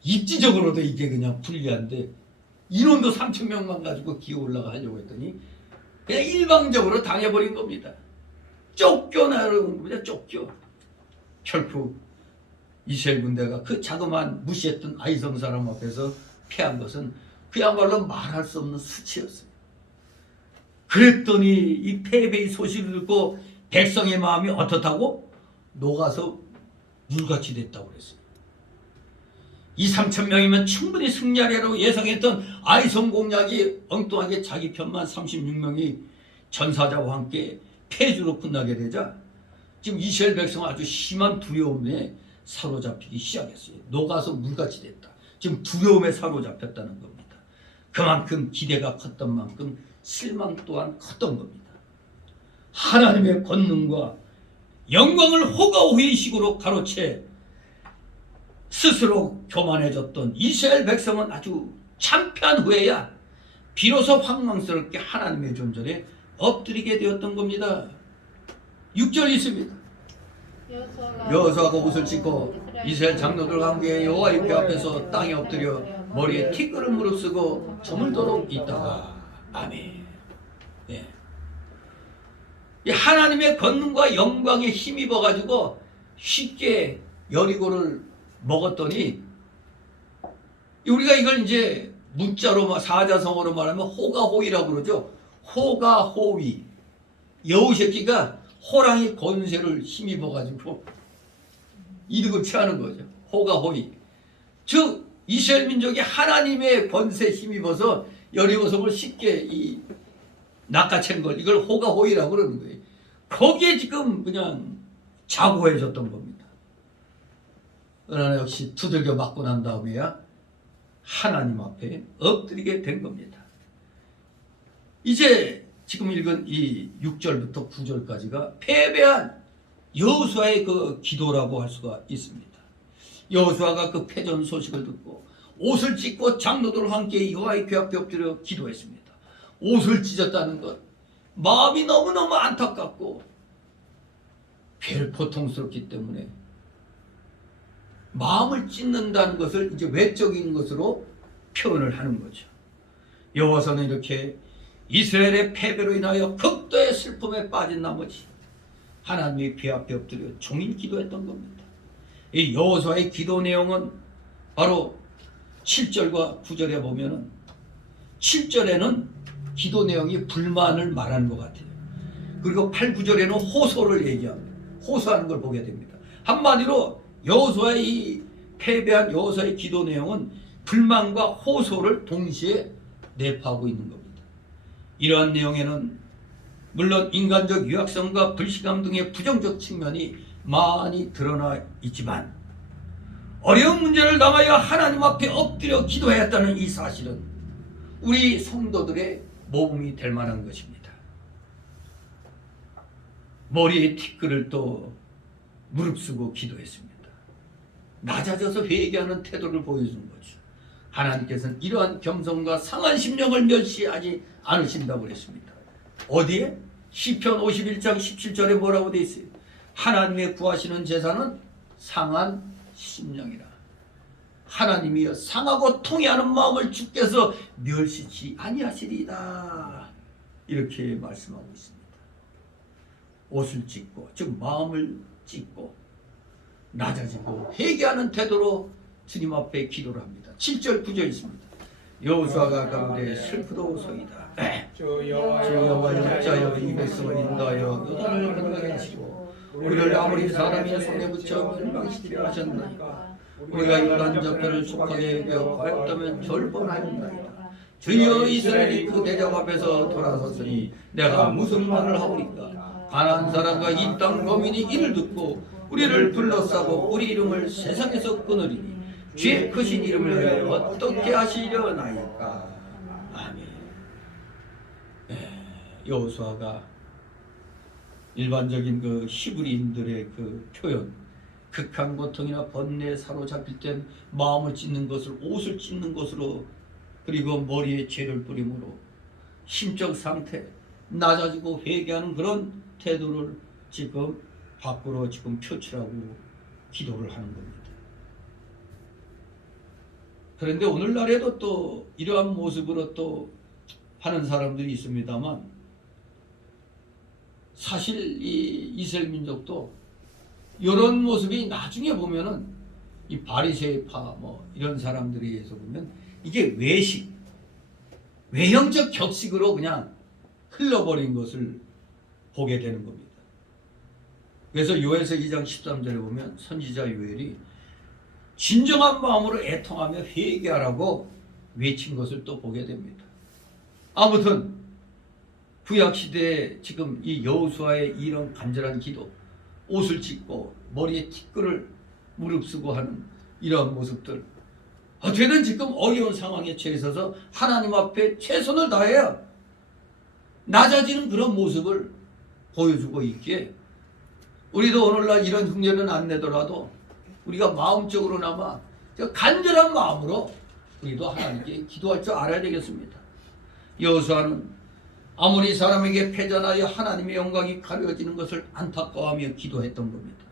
입지적으로도 이게 그냥 불리한데 인원도 3,000명만 가지고 기어 올라가 하려고 했더니 그냥 일방적으로 당해버린 겁니다. 쫓겨나는 겁니다. 쫓겨. 결국 이스라엘 군대가 그 자그마한 무시했던 아이성 사람 앞에서 패한 것은 그야말로 말할 수 없는 수치였어요. 그랬더니 이 패배의 소식을 듣고 백성의 마음이 어떻다고? 녹아서 물같이 됐다고 그랬어요. 2,000~3,000명이면 충분히 승리하리라고 예상했던 아이성 공략이 엉뚱하게 자기 편만 36명이 전사자와 함께 패주로 끝나게 되자 지금 이스라엘 백성은 아주 심한 두려움에 사로잡히기 시작했어요. 녹아서 물같이 됐다. 지금 두려움에 사로잡혔다는 겁니다. 그만큼 기대가 컸던 만큼 실망 또한 컸던 겁니다. 하나님의 권능과 영광을 호가호위식으로 가로채 스스로 교만해졌던 이스라엘 백성은 아주 참패한 후에야 비로소 황망스럽게 하나님의 존전에 엎드리게 되었던 겁니다. 6절 있습니다. 여호수아가 옷을 찢고 이스라엘 장로들과 함께 여호와의 궤 앞에서 땅에 엎드려 머리에 티끌을 무릅쓰고 저물도록 있다가 아멘. 예. 이 하나님의 권능과 영광에 힘입어 가지고 쉽게 여리고를 먹었더니 우리가 이걸 이제 문자로 사자성어로 말하면 호가호위라고 그러죠. 호가호위. 여우 새끼가 호랑이 권세를 힘입어 가지고 이득을 취하는 거죠. 호가호위. 즉 이스라엘 민족이 하나님의 권세에 힘입어서 여리고성을 쉽게 낚아챈 걸 이걸 호가호위라고 그러는 거예요. 거기에 지금 그냥 자고해졌던 겁니다. 그러나 역시 두들겨 맞고 난 다음에야 하나님 앞에 엎드리게 된 겁니다. 이제 지금 읽은 이 6절부터 9절까지가 패배한 여호수아의 그 기도라고 할 수가 있습니다. 여호수아가 그 패전 소식을 듣고 옷을 찢고 장로들과 함께 여호와의 궤 앞에 엎드려 기도했습니다. 옷을 찢었다는 것 마음이 너무너무 안타깝고 별 고통스럽기 때문에 마음을 찢는다는 것을 이제 외적인 것으로 표현을 하는 거죠. 여호와서는 이렇게 이스라엘의 패배로 인하여 극도의 슬픔에 빠진 나머지 하나님의 궤 앞에 엎드려 종일 기도했던 겁니다. 이 여호수아의 기도 내용은 바로 7절과 9절에 보면은 7절에는 기도 내용이 불만을 말하는 것 같아요. 그리고 8, 9절에는 호소를 얘기합니다. 호소하는 걸 보게 됩니다. 한마디로 여호수아의 이 패배한 여호수아의 기도 내용은 불만과 호소를 동시에 내포하고 있는 겁니다. 이러한 내용에는 물론 인간적 유약성과 불신감 등의 부정적 측면이 많이 드러나 있지만 어려운 문제를 당하여 하나님 앞에 엎드려 기도해야 했다는 이 사실은 우리 성도들의 모범이 될 만한 것입니다. 머리에 티끌을 또 무릅쓰고 기도했습니다. 낮아져서 회개하는 태도를 보여준 거죠. 하나님께서는 이러한 겸손과 상한 심령을 멸시하지 않으신다고 그랬습니다. 어디에? 시편 51장 17절에 뭐라고 되어 있어요? 하나님의 구하시는 제사는 상한 심령이라. 하나님이여 상하고 통해하는 마음을 주께서 멸시치 아니하시리이다. 이렇게 말씀하고 있습니다. 옷을 찢고 즉 마음을 찢고 낮아지고 회개하는 태도로 주님 앞에 기도를 합니다. 7절 9절 있습니다. 여호수아가 가로되 슬프도소이다. 주 여호와 역자여 이 백성을 인도하여 요단을 건너게 하시고 우리를 아무리 사람의 손에 붙여 멸망시키려 하셨나이까. 우리가 요단 저편을 속하게 여겨 가였다면 결번하였나이다. 주여 이스라엘이 그 대적 앞에서 돌아섰으니 내가 무슨 말을 하오리까. 가나안 사람과 이 땅 거민이 이를 듣고 우리를 둘러싸고 우리 이름을 세상에서 끊으리니 죄 크신 이름을 위하여 어떻게 하시려나이까. 아멘. 여호수아가 일반적인 그 히브리인들의 그 표현, 극한 고통이나 번뇌에 사로잡힐 땐 마음을 찢는 것을 옷을 찢는 것으로, 그리고 머리에 죄를 뿌림으로 심적 상태 낮아지고 회개하는 그런 태도를 지금 밖으로 지금 표출하고 기도를 하는 겁니다. 그런데 오늘날에도 또 이러한 모습으로 또 하는 사람들이 있습니다만, 사실 이 이스라엘 민족도 이런 모습이 나중에 보면은 이 바리새파 뭐 이런 사람들에 의해서 보면 이게 외형적 격식으로 그냥 흘러버린 것을 보게 되는 겁니다. 그래서 요엘서 2장 13절에 보면 선지자 요엘이 진정한 마음으로 애통하며 회개하라고 외친 것을 또 보게 됩니다. 아무튼 구약 시대에 지금 이 여호수아의 이런 간절한 기도, 옷을 찢고 머리에 티끌을 무릅쓰고 하는 이러한 모습들, 어떻게든 지금 어려운 상황에 처해서 하나님 앞에 최선을 다해야 낮아지는 그런 모습을 보여주고 있기에, 우리도 오늘날 이런 흉내는 안 내더라도 우리가 마음적으로나마 간절한 마음으로 우리도 하나님께 기도할 줄 알아야 되겠습니다. 여호수아는 아무리 사람에게 패전하여 하나님의 영광이 가려지는 것을 안타까워하며 기도했던 겁니다.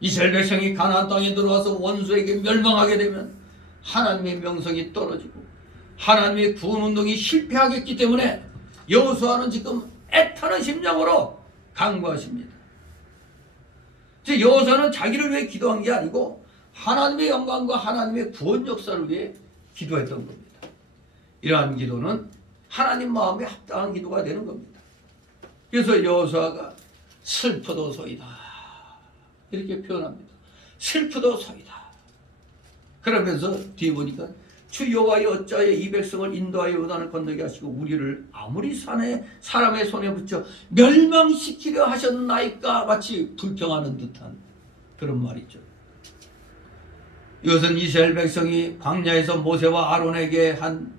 이스라엘 백성이 가나안 땅에 들어와서 원수에게 멸망하게 되면 하나님의 명성이 떨어지고 하나님의 구원운동이 실패하겠기 때문에 여호수아는 지금 애타는 심정으로 간구하십니다. 즉 여호수아는 자기를 위해 기도한 게 아니고 하나님의 영광과 하나님의 구원 역사를 위해 기도했던 겁니다. 이러한 기도는 하나님 마음에 합당한 기도가 되는 겁니다. 그래서 여호수아가 슬프도소이다 이렇게 표현합니다. 슬프도소이다. 그러면서 뒤에 보니까 주 여호와여 어찌하여 이 백성을 인도하여 요단을 건너게 하시고 우리를 아무리 사람의 손에 붙여 멸망시키려 하셨나이까, 마치 불평하는 듯한 그런 말이죠. 이것은 이스라엘 백성이 광야에서 모세와 아론에게 한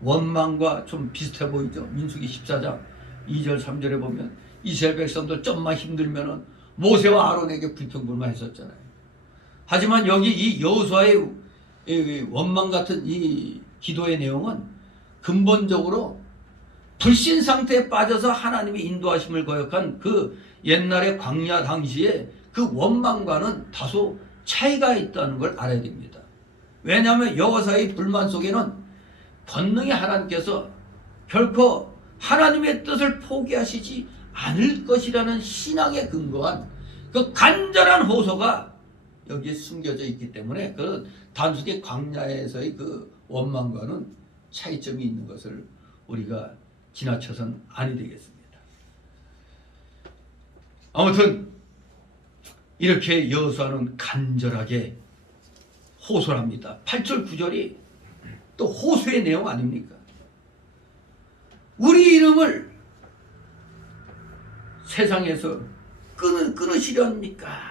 원망과 좀 비슷해 보이죠. 민수기 14장 2절 3절에 보면 이스라엘 백성도 좀만 힘들면은 모세와 아론에게 불평불만했었잖아요. 하지만 여기 이 여호수아의 원망 같은 이 기도의 내용은 근본적으로 불신 상태에 빠져서 하나님의 인도하심을 거역한 그 옛날의 광야 당시에 그 원망과는 다소 차이가 있다는 걸 알아야 됩니다. 왜냐하면 여호수아의 불만 속에는 권능의 하나님께서 결코 하나님의 뜻을 포기하시지 않을 것이라는 신앙에 근거한 그 간절한 호소가 여기에 숨겨져 있기 때문에 그 단순히 광야에서의 그 원망과는 차이점이 있는 것을 우리가 지나쳐서는 아니 되겠습니다. 아무튼 이렇게 여호수아는 간절하게 호소를 합니다. 8절 9절이 또 호소의 내용 아닙니까? 우리 이름을 세상에서 끊으시렵니까?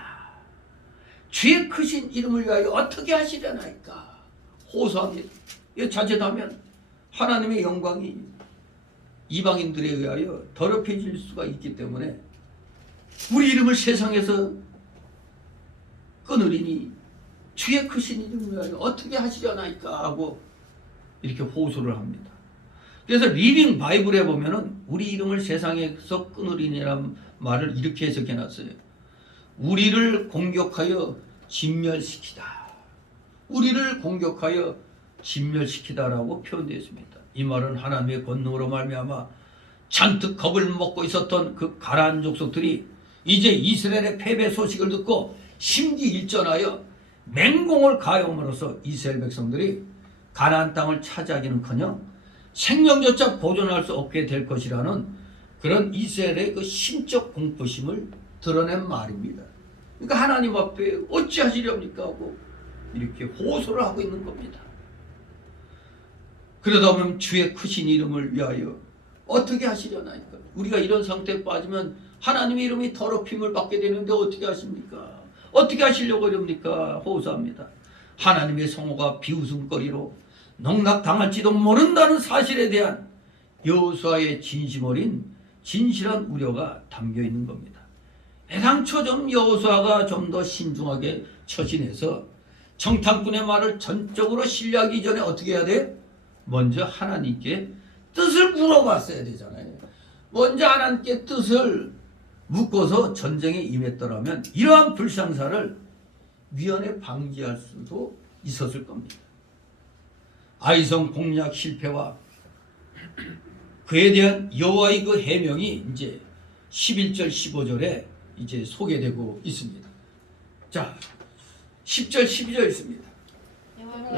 주의 크신 이름을 위하여 어떻게 하시려나이까? 호소합니다. 이거 자칫하면 하나님의 영광이 이방인들에 의하여 더럽혀질 수가 있기 때문에 우리 이름을 세상에서 끊으리니 주의 크신 이름을 위하여 어떻게 하시려나이까 하고 이렇게 호소를 합니다. 그래서 리빙 바이블에 보면은 우리 이름을 세상에서 끊으리니라는 말을 이렇게 해석해 놨어요. 우리를 공격하여 진멸시키다. 우리를 공격하여 진멸시키다라고 표현되어 있습니다. 이 말은 하나님의 권능으로 말미암아 잔뜩 겁을 먹고 있었던 그 가나안 족속들이 이제 이스라엘의 패배 소식을 듣고 심기일전하여 맹공을 가해옴으로써 이스라엘 백성들이 가나안 땅을 차지하기는커녕 생명조차 보존할 수 없게 될 것이라는 그런 이스라엘의 그 심적 공포심을 드러낸 말입니다. 그러니까 하나님 앞에 어찌하시렵니까 하고 이렇게 호소를 하고 있는 겁니다. 그러다 보면 주의 크신 이름을 위하여 어떻게 하시려나니까. 우리가 이런 상태에 빠지면 하나님의 이름이 더럽힘을 받게 되는데 어떻게 하십니까? 어떻게 하시려고 그럽니까? 호소합니다. 하나님의 성호가 비웃음거리로 농락당할지도 모른다는 사실에 대한 여호수아의 진심 어린 진실한 우려가 담겨 있는 겁니다. 애당초 좀 여호수아가 좀 더 신중하게 처신해서 정탐꾼의 말을 전적으로 신뢰하기 전에 어떻게 해야 돼? 먼저 하나님께 뜻을 물어봤어야 되잖아요. 먼저 하나님께 뜻을 묻고서 전쟁에 임했더라면 이러한 불상사를 미연에 방지할 수도 있었을 겁니다. 아이성 공략 실패와 그에 대한 여호와의 그 해명이 이제 11절 15절에 이제 소개되고 있습니다. 자, 10절 12절 있습니다.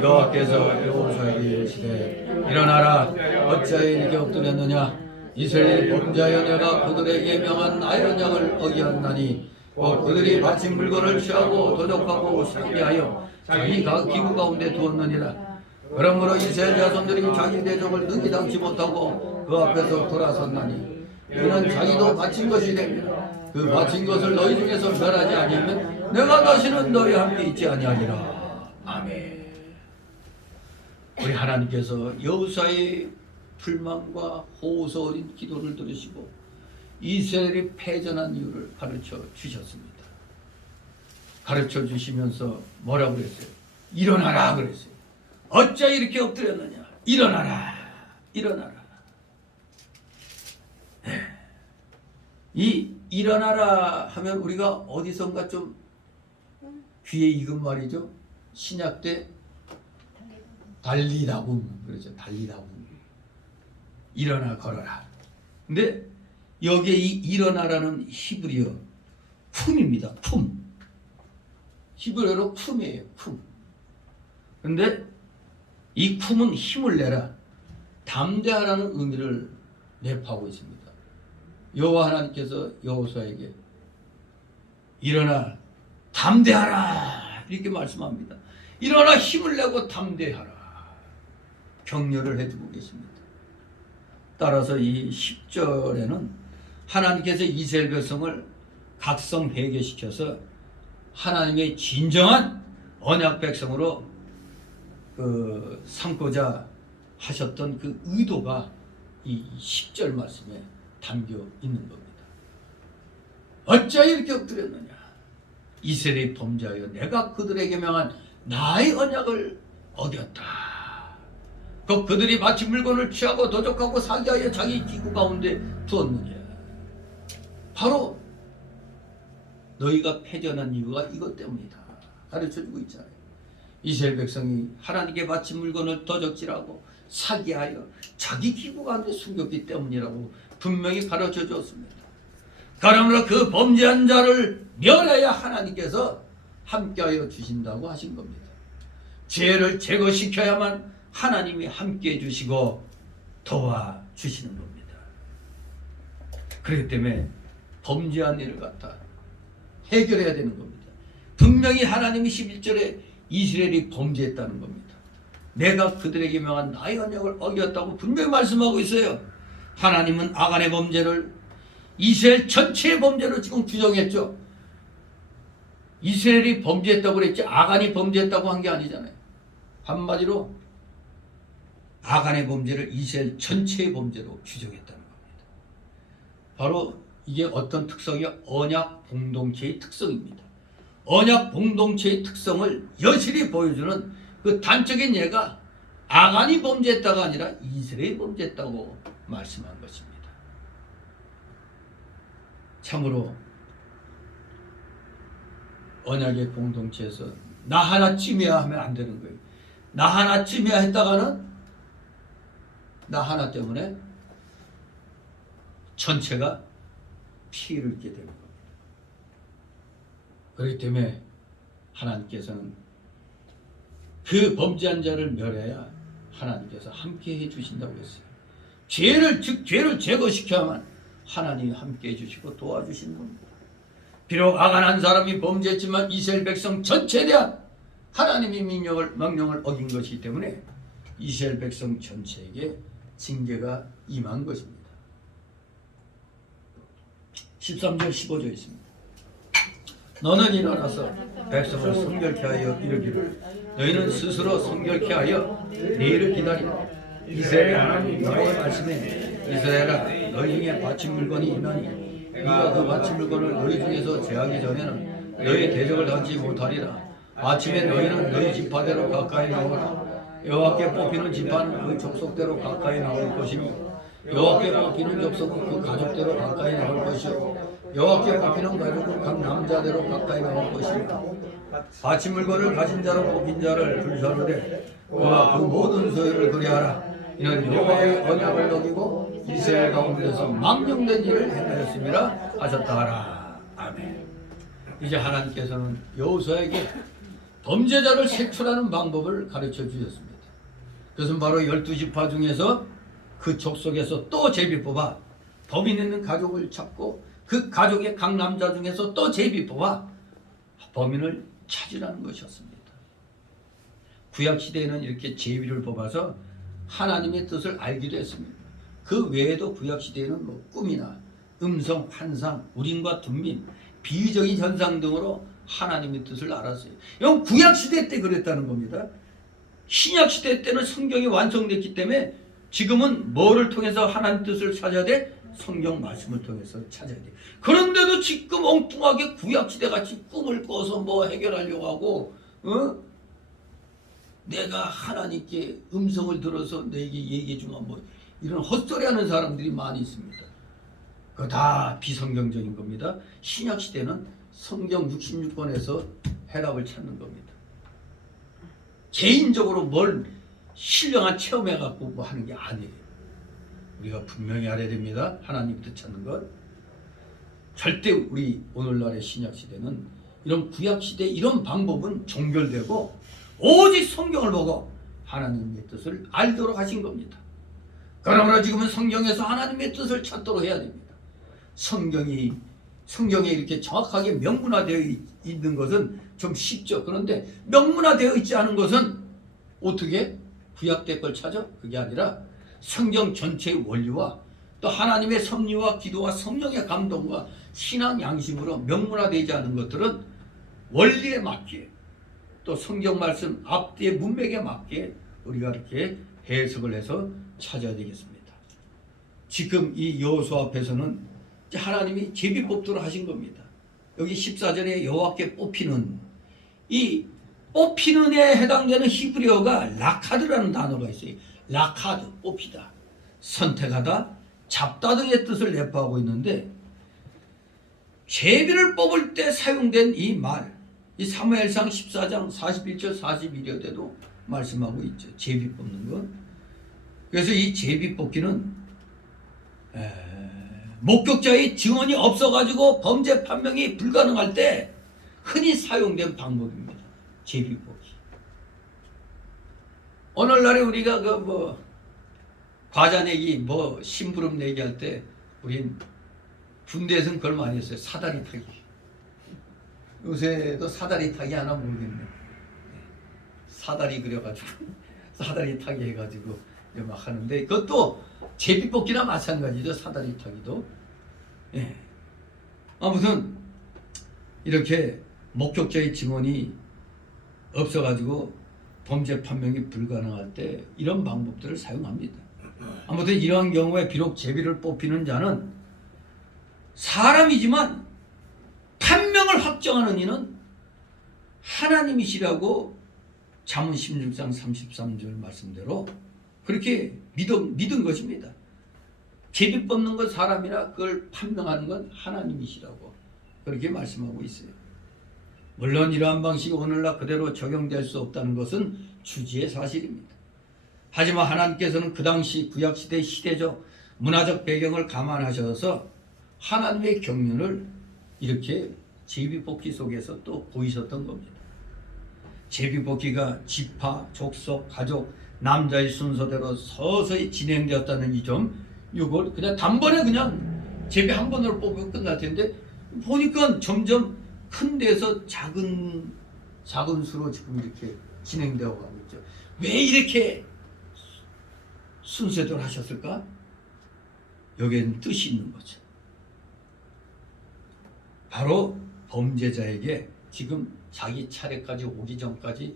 여호와께서 여호수아에게 이르시되 일어나라 어찌하여 이렇게 엎드렸느냐 이스라엘이 범죄하여 내가 그들에게 명한 나의 언약을 어기었나니 그들이 바친 물건을 취하고 도적하고 사기하여 자기 기구 가운데 두었느니라. 그러므로 이스라엘 자손들이 자기 대적을 능히 당치 못하고 그 앞에서 돌아섰나니 이는 자기도 바친 것이 됩니다. 그 바친 것을 너희 중에서 멸하지 아니하면 내가 다시는 너희와 함께 있지 아니하리라. 아멘. 우리 하나님께서 여호수아의 불만과 호소 어린 기도를 들으시고 이스라엘이 패전한 이유를 가르쳐 주셨습니다. 가르쳐 주시면서 뭐라고 그랬어요? 일어나라 그랬어요. 어찌 이렇게 엎드렸느냐? 일어나라. 일어나라. 네. 이 일어나라 하면 우리가 어디선가 좀 귀에 익은 말이죠. 신약 때 달리다군 그러죠. 달리다군. 일어나 걸어라. 근데 여기에 이 일어나라는 히브리어 쿰입니다. 쿰. 히브리어로 쿰이에요. 쿰. 근데 이 쿰은 힘을 내라, 담대하라는 의미를 내포하고 있습니다. 여호와 하나님께서 여호수아에게 일어나 담대하라 이렇게 말씀합니다. 일어나 힘을 내고 담대하라 격려를 해주고 계십니다. 따라서 이 10절에는 하나님께서 이스라엘 백성을 각성 회개시켜서 하나님의 진정한 언약 백성으로 삼고자 하셨던 그 의도가 이 10절 말씀에 담겨 있는 겁니다. 어찌하여 이렇게 엎드렸느냐? 이스라엘이 범죄하여 내가 그들에게 명한 나의 언약을 어겼다. 그들이 바친 물건을 취하고 도적하고 사기하여 자기 기구 가운데 두었느냐. 바로 너희가 패전한 이유가 이것 때문이다 가르쳐주고 있잖아요. 이스라엘 백성이 하나님께 바친 물건을 도적질하고 사기하여 자기 기구 가운데 숨겼기 때문이라고 분명히 가르쳐 주었습니다. 그러므로 그 범죄한 자를 멸해야 하나님께서 함께하여 주신다고 하신 겁니다. 죄를 제거시켜야만 하나님이 함께해 주시고 도와주시는 겁니다. 그렇기 때문에 범죄한 일을 갖다 해결해야 되는 겁니다. 분명히 하나님이 11절에 이스라엘이 범죄했다는 겁니다. 내가 그들에게 명한 나의 언약을 어겼다고 분명히 말씀하고 있어요. 하나님은 아간의 범죄를 이스라엘 전체의 범죄로 지금 규정했죠. 이스라엘이 범죄했다고 그랬지 아간이 범죄했다고 한 게 아니잖아요. 한마디로 아간의 범죄를 이스라엘 전체의 범죄로 규정했다는 겁니다. 바로 이게 어떤 특성이요? 언약 공동체의 특성입니다. 언약 공동체의 특성을 여실히 보여주는 그 단적인 예가 아간이 범죄했다가 아니라 이스라엘이 범죄했다고 말씀한 것입니다. 참으로 언약의 공동체에서 나 하나쯤이야 하면 안 되는 거예요. 나 하나쯤이야 했다가는 나 하나 때문에 전체가 피해를 입게 되는 겁니다. 그렇기 때문에 하나님께서는 그 범죄한 자를 멸해야 하나님께서 함께 해주신다고 했어요. 죄를 제거시켜야만 하나님이 함께 해주시고 도와주시는 겁니다. 비록 아간한 사람이 범죄했지만 이스라엘 백성 전체에 대한 하나님의 명령을 어긴 것이기 때문에 이스라엘 백성 전체에게 징계가 임한 것입니다. 13절 15절 있습니다. 너는 일어나서 백성을 성결케 하여 이르기를 너희는 스스로 성결케 하여 내일을 기다리라. 이스라엘 하나님 여호와의 말씀에 이스라엘아 너희 중에 바친 물건이 있나니 네가 그 바친 물건을 너희 중에서 제하기 전에는 너희 대적을 당치 못하리라. 아침에 너희는 너희 지파대로 가까이 나오라. 여호와께 뽑히는 지파는 그 족속대로 가까이 나올 것이니 여호와께 뽑히는 족속은 그 가족대로 가까이 나올 것이요 여호와께 뽑히는 가족은 각 남자대로 가까이 나올 것이요 바친 물건을 가진 자로 뽑힌 자를 불사르되 그와 그 모든 소유를 그리하라. 이는 여호와의 언약을 어기고 이스라엘 가운데서 망령된 일을 행하였음이라 하셨다 하라. 아멘. 이제 하나님께서는 여호수아에게 범죄자를 색출하는 방법을 가르쳐 주셨습니다. 그것은 바로 12지파 중에서 그 족속에서 또 제비 뽑아 범인 있는 가족을 찾고 그 가족의 각 남자 중에서 또 제비 뽑아 범인을 찾으라는 것이었습니다. 구약시대에는 이렇게 제비를 뽑아서 하나님의 뜻을 알기도 했습니다. 그 외에도 구약시대에는 뭐 꿈이나 음성, 환상, 우림과 둔민, 비유적인 현상 등으로 하나님의 뜻을 알았어요. 이건 구약시대 때 그랬다는 겁니다. 신약시대 때는 성경이 완성됐기 때문에 지금은 뭐를 통해서 하나님 뜻을 찾아야 돼? 성경 말씀을 통해서 찾아야 돼. 그런데도 지금 엉뚱하게 구약시대 같이 꿈을 꿔서 뭐 해결하려고 하고 내가 하나님께 음성을 들어서 내게 얘기해 주면 뭐 이런 헛소리 하는 사람들이 많이 있습니다. 그거 다 비성경적인 겁니다. 신약시대는 성경 66권에서 해답을 찾는 겁니다. 개인적으로 뭘 신령한 체험해갖고 뭐 하는 게 아니에요. 우리가 분명히 알아야 됩니다. 하나님 뜻 찾는 것. 절대 우리 오늘날의 신약시대는 이런 구약시대 이런 방법은 종결되고 오직 성경을 보고 하나님의 뜻을 알도록 하신 겁니다. 그러므로 지금은 성경에서 하나님의 뜻을 찾도록 해야 됩니다. 성경에 이렇게 정확하게 명문화되어 있는 것은 좀 쉽죠. 그런데 명문화되어 있지 않은 것은 어떻게 구약대 걸 찾아? 그게 아니라 성경 전체의 원리와 또 하나님의 섭리와 기도와 성령의 감동과 신앙 양심으로 명문화되지 않은 것들은 원리에 맞게 또 성경 말씀 앞뒤의 문맥에 맞게 우리가 이렇게 해석을 해서 찾아야 되겠습니다. 지금 이 여호수아 앞에서는 하나님이 제비뽑도록 하신 겁니다. 여기 14절에 여호와께 뽑히는 이 뽑히는에 해당되는 히브리어가 라카드라는 단어가 있어요. 라카드, 뽑히다, 선택하다, 잡다 등의 뜻을 내포하고 있는데 제비를 뽑을 때 사용된 이 말, 이 사무엘상 14장 41절 42절에도 말씀하고 있죠. 제비 뽑는 것. 그래서 이 제비 뽑기는 목격자의 증언이 없어가지고 범죄 판명이 불가능할 때 흔히 사용된 방법입니다. 제비 뽑기. 오늘날에 우리가 그 뭐 과자 내기, 뭐 심부름 내기 할 때 우린 군대에서는 그걸 많이 했어요. 사다리 타기. 요새도 사다리 타기 하나 모르겠네. 사다리 그려가지고 사다리 타기 해가지고 막 하는데 그것도 제비 뽑기나 마찬가지죠. 사다리 타기도. 예. 아무튼 이렇게 목격자의 증언이 없어가지고 범죄 판명이 불가능할 때 이런 방법들을 사용합니다. 아무튼 이러한 경우에 비록 제비를 뽑히는 자는 사람이지만 판명을 확정하는 이는 하나님이시라고 잠언 16장 33절 말씀대로 그렇게 믿은 것입니다. 제비 뽑는 건 사람이나 그걸 판명하는 건 하나님이시라고 그렇게 말씀하고 있어요. 물론 이러한 방식이 오늘날 그대로 적용될 수 없다는 것은 주지의 사실입니다. 하지만 하나님께서는 그 당시 구약시대 시대적 문화적 배경을 감안하셔서 하나님의 경륜을 이렇게 제비뽑기 속에서 또 보이셨던 겁니다. 제비뽑기가 지파, 족속, 가족, 남자의 순서대로 서서히 진행되었다는 이 점, 이걸 그냥 단번에 그냥 제비 한 번으로 뽑으면 끝날 텐데 보니까 점점 큰 데서 작은 수로 지금 이렇게 진행되어 가고 있죠. 왜 이렇게 순서대로 하셨을까? 여기에는 뜻이 있는 거죠. 바로 범죄자에게 지금 자기 차례까지 오기 전까지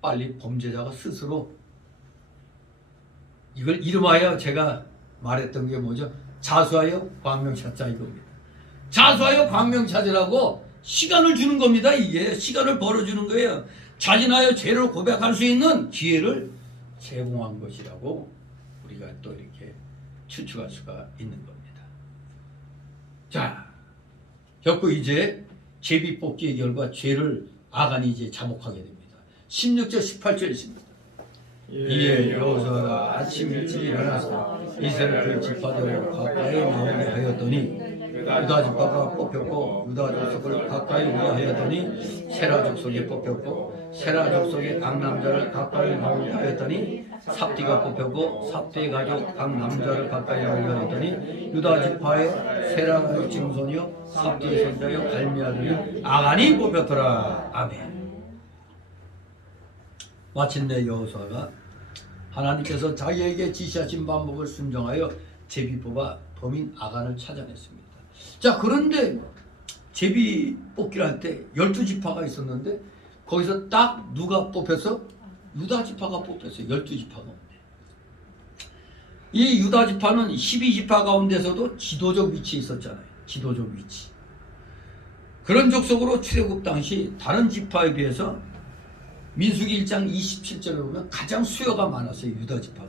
빨리 범죄자가 스스로 이걸 이름하여 제가 말했던 게 뭐죠? 자수하여 광명 찾자 이겁니다. 자수하여 광명 찾으라고 시간을 주는 겁니다. 이게 시간을 벌어주는 거예요. 자진하여 죄를 고백할 수 있는 기회를 제공한 것이라고 우리가 또 이렇게 추측할 수가 있는 겁니다. 자, 결국 이제 제비 뽑기의 결과 죄를 아간이 이제 자복하게 됩니다. 16절 18절 있습니다. 이에 여호수아가 아침 일찍 일어나서 이스라엘 그 지파들을 가까이 나오게 하였더니 유다 지파가 뽑혔고 유다 족속을 가까이 오게 하였더니 세라 족속이 뽑혔고 세라 족속의 각 남자를 가까이 나오게 하였더니 삽디가 뽑혔고 삽디의 가족 각 남자를 가까이 나오게 하였더니 유다 지파의 세라의 증손이요 삽디의 손자요 갈미 아들이 아간이 뽑혔더라. 아멘. 마침내 여호수아가 하나님께서 자기에게 지시하신 방법을 순종하여 제비 뽑아 범인 아간을 찾아냈습니다. 자, 그런데 제비 뽑기를 할 때 12지파가 있었는데 거기서 딱 누가 뽑혀서? 유다 지파가 뽑혔어요. 12지파 가운데. 이 유다 지파는 12지파 가운데서도 지도적 위치에 있었잖아요. 지도적 위치. 그런 족속으로 출애굽 당시 다른 지파에 비해서 민수기 1장 27절에 보면 가장 수요가 많았어요. 유다 지파가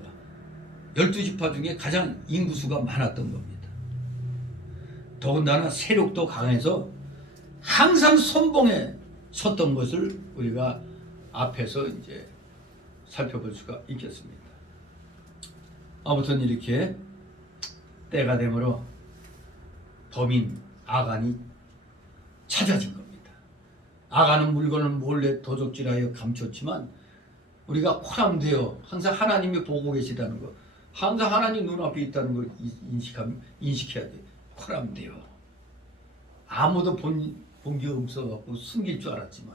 12지파 중에 가장 인구수가 많았던 겁니다. 더군다나 세력도 강해서 항상 선봉에 섰던 것을 우리가 앞에서 이제 살펴볼 수가 있겠습니다. 아무튼 이렇게 때가 되므로 범인 아간이 찾아진 겁니다. 아간은 물건을 몰래 도적질하여 감췄지만 우리가 코람되어 항상 하나님이 보고 계시다는 것, 항상 하나님 눈앞에 있다는 걸 인식해야 돼요. 코람되어 아무도 본 게 없어갖고 숨길 줄 알았지만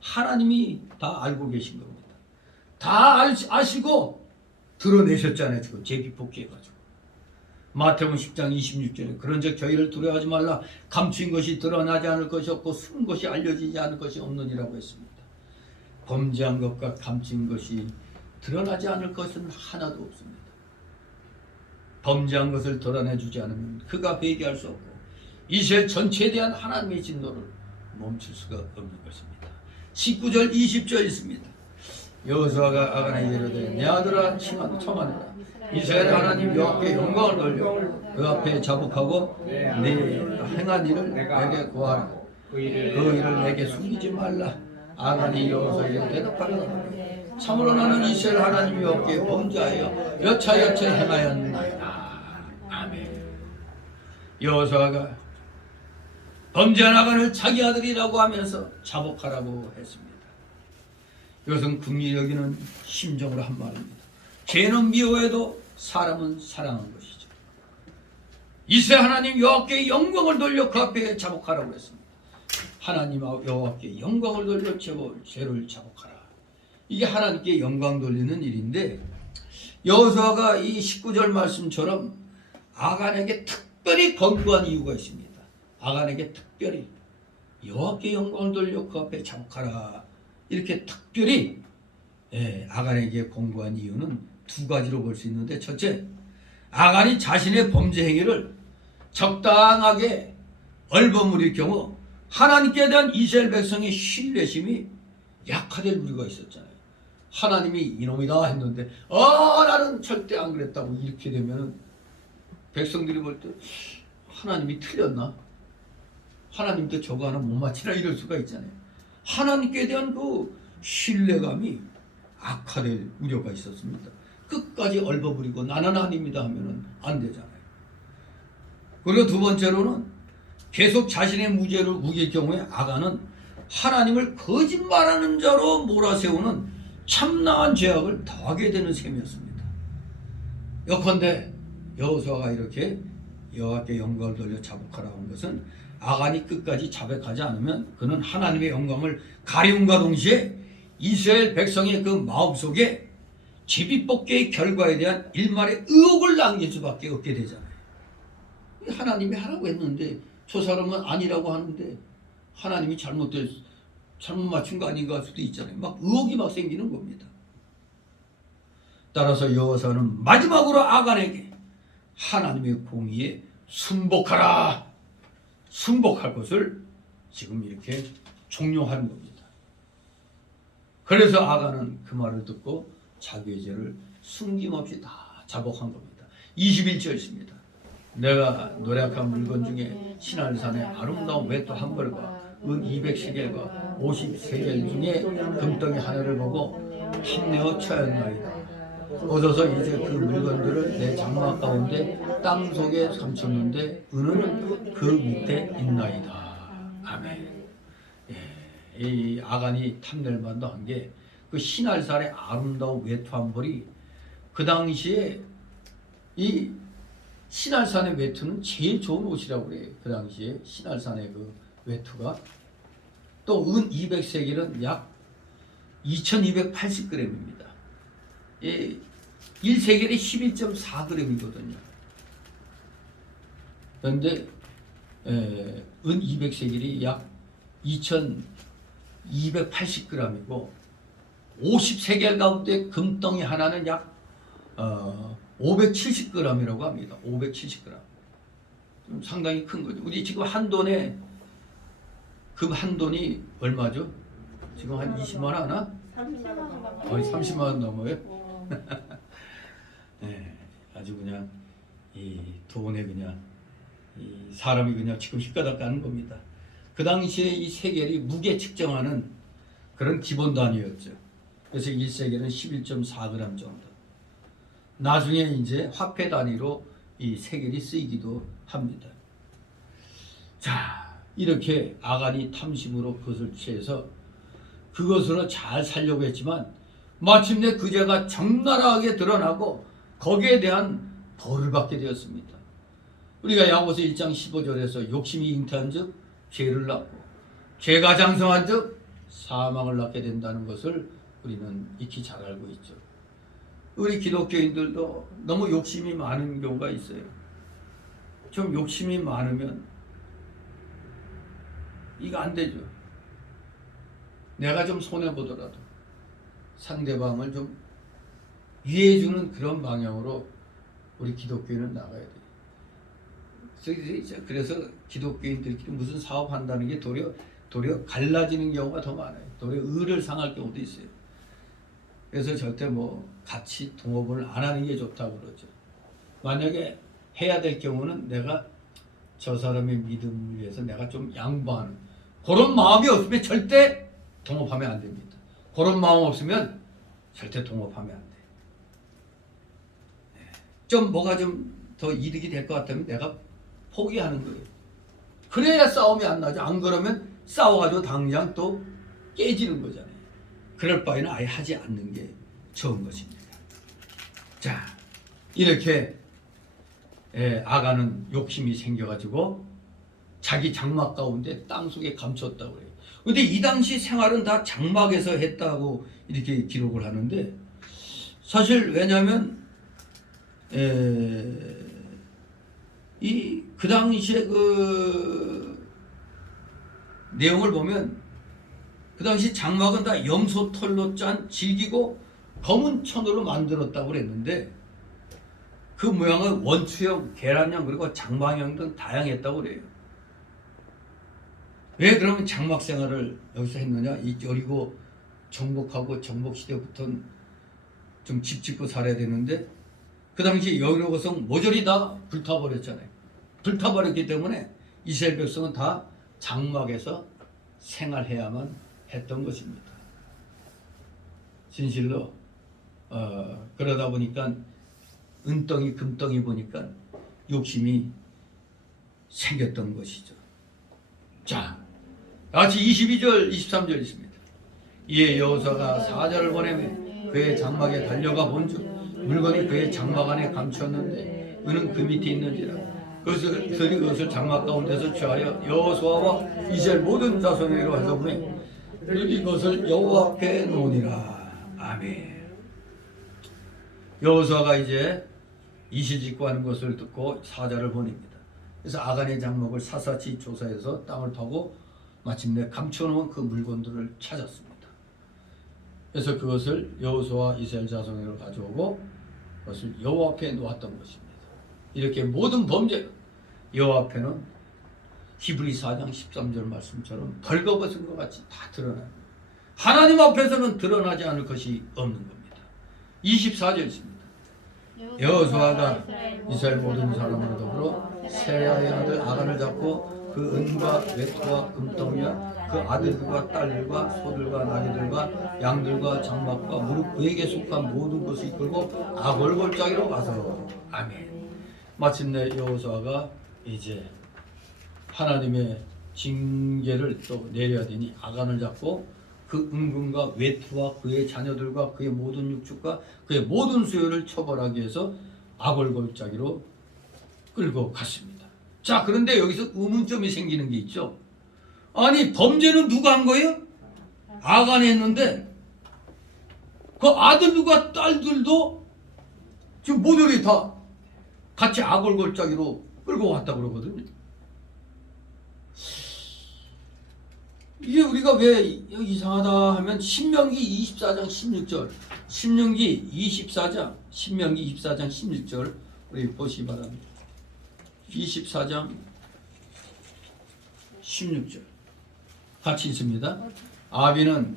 하나님이 다 알고 계신 겁니다. 다 아시고 드러내셨잖아요. 지금 제비 뽑기해가지고 마태복음 10장 26절에 그런즉 저희를 두려워하지 말라. 감추인 것이 드러나지 않을 것이 없고 숨은 것이 알려지지 않을 것이 없느니라고 했습니다. 범죄한 것과 감추인 것이 드러나지 않을 것은 하나도 없습니다. 범죄한 것을 드러내주지 않으면 그가 회개할 수 없고 이스라엘 전체에 대한 하나님의 진노를 멈출 수가 없는 것입니다. 19절 20절 있습니다. 여호수아가 아간에게 이르되 내 아들아 청하노라. 이스라엘 하나님 여호와께 영광을 돌려 그 앞에 자복하고 네 행한 일을 내게 구하라. 그 일을 내게 숨기지 말라. 아간이 여호수아에게 대답하여 참으로 나는 이스라엘 하나님 여호와께 범죄하여 여차여차 행하였나이다. 아멘. 여호수아가 범죄한 아간을 자기 아들이라고 하면서 자복하라고 했습니다. 이것은 긍휼히 여기는 심정으로 한 말입니다. 죄는 미워해도 사람은 사랑한 것이죠. 이스라엘 하나님 여호와께 영광을 돌려 그 앞에 자복하라고 했습니다. 하나님 여호와께 영광을 돌려 죄를 자복하라. 이게 하나님께 영광 돌리는 일인데 여호수아가 이 19절 말씀처럼 아간에게 특별히 권고한 이유가 있습니다. 아간에게 특별히 여호와께 영광을 돌려 그 앞에 자복하라. 이렇게 특별히 아간에게 권고한 이유는 두 가지로 볼 수 있는데, 첫째, 아간이 자신의 범죄 행위를 적당하게 얼버무릴 경우 하나님께 대한 이스라엘 백성의 신뢰심이 약화될 우려가 있었잖아요. 하나님이 이놈이다 했는데 나는 절대 안 그랬다고 이렇게 되면 백성들이 볼 때 하나님이 틀렸나? 하나님도 저거 하나 못 맞히나? 이럴 수가 있잖아요. 하나님께 대한 그 신뢰감이 악화될 우려가 있었습니다. 끝까지 얼버무리고 나는 아닙니다 하면은 안 되잖아요. 그리고 두 번째로는 계속 자신의 무죄를 우길 경우에 아간은 하나님을 거짓말하는 자로 몰아세우는 참나한 죄악을 더하게 되는 셈이었습니다. 예컨대 여호수아가 이렇게 여호와께 영광을 돌려 자복하라고 한 것은 아간이 끝까지 자백하지 않으면 그는 하나님의 영광을 가리움과 동시에 이스라엘 백성의 그 마음속에 제비뽑기의 결과에 대한 일말의 의혹을 남길 수밖에 없게 되잖아요. 하나님이 하라고 했는데 저 사람은 아니라고 하는데 하나님이 잘못 맞춘 거 아닌가 할 수도 있잖아요. 막 의혹이 막 생기는 겁니다. 따라서 여호수아는 마지막으로 아간에게 하나님의 공의에 순복하라, 순복할 것을 지금 이렇게 종용하는 겁니다. 그래서 아간은 그 말을 듣고 자기의 죄를 숨김없이 다 자복한 겁니다. 21절 있습니다. 내가 노력한 물건 중에 신할산의 아름다운 외투 한 벌과 은 200세겔과 50세겔 중에 금덩이 하나를 보고 힘내어 취하였나이다. 얻어서 이제 그 물건들을 내 장막 가운데 땅 속에 감췄는데 은은 그 밑에 있나이다. 아멘. 예, 이 아간이 탐낼만도 한 게 그 신할살의 아름다운 외투한 벌이 그 당시에 이 신할산의 외투는 제일 좋은 옷이라고 그래요. 그 당시에 신할산의 그 외투가 또 은 200세겔은 약 2280g입니다. 예, 1세겔이 11.4g이거든요. 그런데 은 200세겔이 약 2280g이고 50세겔 가운데 금덩이 하나는 약 570g이라고 합니다. 570g. 좀 상당히 큰 거죠. 우리 지금 한 돈에 금 한 돈이 얼마죠? 지금 한 20만 원 하나? 30만 원. 거의 30만 원 넘어요. 네, 아주 그냥 이 돈에 그냥 이 사람이 그냥 지금 휘가닥 가는 겁니다. 그 당시에 이 세겔이 무게 측정하는 그런 기본 단위였죠. 그래서 1세겔은 11.4g 정도. 나중에 이제 화폐 단위로 이 세겔이 쓰이기도 합니다. 자, 이렇게 아간이 탐심으로 그것을 취해서 그것으로 잘 살려고 했지만 마침내 그 죄가 적나라하게 드러나고 거기에 대한 벌을 받게 되었습니다. 우리가 야고보서 1장 15절에서 욕심이 잉태한 즉 죄를 낳고 죄가 장성한 즉 사망을 낳게 된다는 것을 우리는 익히 잘 알고 있죠. 우리 기독교인들도 너무 욕심이 많은 경우가 있어요. 좀 욕심이 많으면 이거 안 되죠. 내가 좀 손해보더라도 상대방을 좀 위해주는 그런 방향으로 우리 기독교인은 나가야 돼요. 그래서 기독교인들끼리 무슨 사업한다는 게 도리어 갈라지는 경우가 더 많아요. 도리어 의를 상할 경우도 있어요. 그래서 절대 뭐 같이 동업을 안 하는 게 좋다고 그러죠. 만약에 해야 될 경우는 내가 저 사람의 믿음을 위해서 내가 좀 양보하는 그런 마음이 없으면 절대 동업하면 안 됩니다. 그런 마음 없으면 절대 동업하면 안 돼요. 좀 뭐가 좀 더 이득이 될 것 같으면 내가 포기하는 거예요. 그래야 싸움이 안 나죠. 안 그러면 싸워가지고 당장 또 깨지는 거잖아요. 그럴 바에는 아예 하지 않는 게 좋은 것입니다. 자, 이렇게 아간은 욕심이 생겨가지고 자기 장막 가운데 땅속에 감췄다고 그래요. 근데 이 당시 생활은 다 장막에서 했다고 이렇게 기록을 하는데 사실 왜냐하면 그 당시에 그 내용을 보면 그 당시 장막은 다 염소털로 짠 질기고 검은 천으로 만들었다고 그랬는데 그 모양은 원추형, 계란형 그리고 장방형 등 다양했다고 그래요. 왜 그러면 장막 생활을 여기서 했느냐? 이 여리고 정복하고 정복 시대부터는 좀 집 짓고 살아야 되는데 그 당시 여리고성 모조리 다 불타버렸잖아요. 불타버렸기 때문에 이스라엘 백성은 다 장막에서 생활해야만 했던 것입니다. 진실로 그러다 보니까 은덩이 금덩이 보니까 욕심이 생겼던 것이죠. 자, 같이 22절 23절 있습니다. 이에 여호수아가 사자를 보내며 그의 장막에 달려가 본즉 물건이 그의 장막 안에 감췄는데 은은 그 밑에 있는지라. 그것을 장막 가운데서 취하여 여호수아와 이스라엘 모든 자손에게로 해서 보내 이것을 여호와 앞에 놓으니라. 아멘. 여호수아가 이제 이실직고 하는 것을 듣고 사자를 보냅니다. 그래서 아간의 장막을 샅샅이 조사해서 땅을 파고 마침내 감춰놓은 그 물건들을 찾았습니다. 그래서 그것을 여호수아 이스라엘 자손에게로 가져오고 그것을 여호와 앞에 놓았던 것입니다. 이렇게 모든 범죄 여호와 앞에는 히브리 4장 13절 말씀처럼 벌거벗은 것 같이 다 드러납니다. 하나님 앞에서는 드러나지 않을 것이 없는 겁니다. 24절 있습니다. 여호수아가 이스라엘 모든 사람으로 더불어 세라의 아들 아간을 잡고 그 은과 외투와 금덩이와 그 아들들과 딸들과 소들과 나귀들과 양들과 장막과 무릇 그에게 속한 모든 것을 이끌고 아골골짜기로 가서 아멘. 마침내 여호수아가 이제 하나님의 징계를 또 내려야 되니 아간을 잡고 그 은근과 외투와 그의 자녀들과 그의 모든 육축과 그의 모든 수요를 처벌하기 위해서 아골골짜기로 끌고 갔습니다. 자, 그런데 여기서 의문점이 생기는 게 있죠. 아니, 범죄는 누가 한 거예요? 아간이 했는데 그 아들들과 딸들도 지금 모조리 다 같이 아골골짜기로 끌고 왔다고 그러거든요. 이게 우리가 왜 이상하다 하면 신명기 24장 16절, 신명기 24장 16절 우리 보시기 바랍니다. 24장 16절 같이 있습니다. 아비는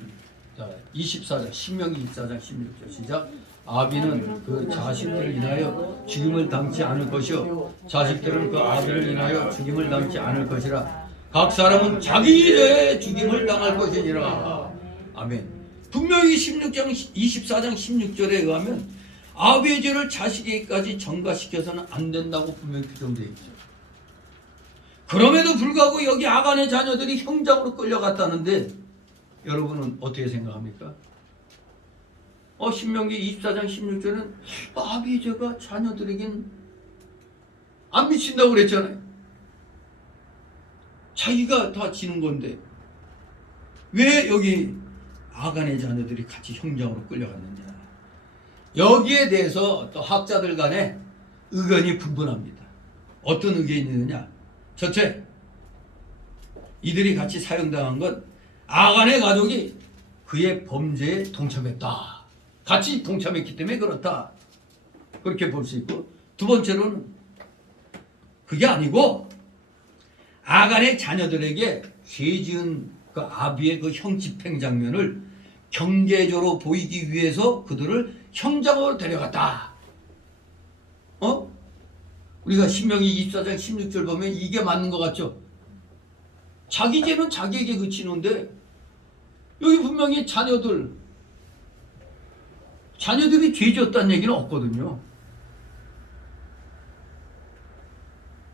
24장 신명기 24장 16절 시작. 아비는 그 자신을 인하여 죽임을 당치 않을 것이요 자식들은 그 아비를 인하여 죽임을 당치 않을 것이라. 각 사람은 자기 죄에 죽임을 당할 것이니라. 아멘. 분명히 24장 16절에 의하면 아비의 죄를 자식에게까지 전가시켜서는 안 된다고 분명히 규정되어 있죠. 그럼에도 불구하고 여기 아간의 자녀들이 형장으로 끌려갔다는데 여러분은 어떻게 생각합니까? 신명기 24장 16절은 아비의 죄가 자녀들에겐 안 미친다고 그랬잖아요. 자기가 다 지는 건데 왜 여기 아간의 자녀들이 같이 형장으로 끌려갔느냐. 여기에 대해서 또 학자들 간에 의견이 분분합니다. 어떤 의견이 있느냐. 첫째, 이들이 같이 사형당한 건 아간의 가족이 그의 범죄에 동참했다. 같이 동참했기 때문에 그렇다. 그렇게 볼 수 있고, 두 번째로는 그게 아니고 아간의 자녀들에게 죄 지은 그 아비의 그 형 집행 장면을 경계적으로 보이기 위해서 그들을 형장으로 데려갔다. 우리가 신명기 24장 16절 보면 이게 맞는 것 같죠? 자기 죄는 자기에게 그치는데 여기 분명히 자녀들이 죄 지었다는 얘기는 없거든요.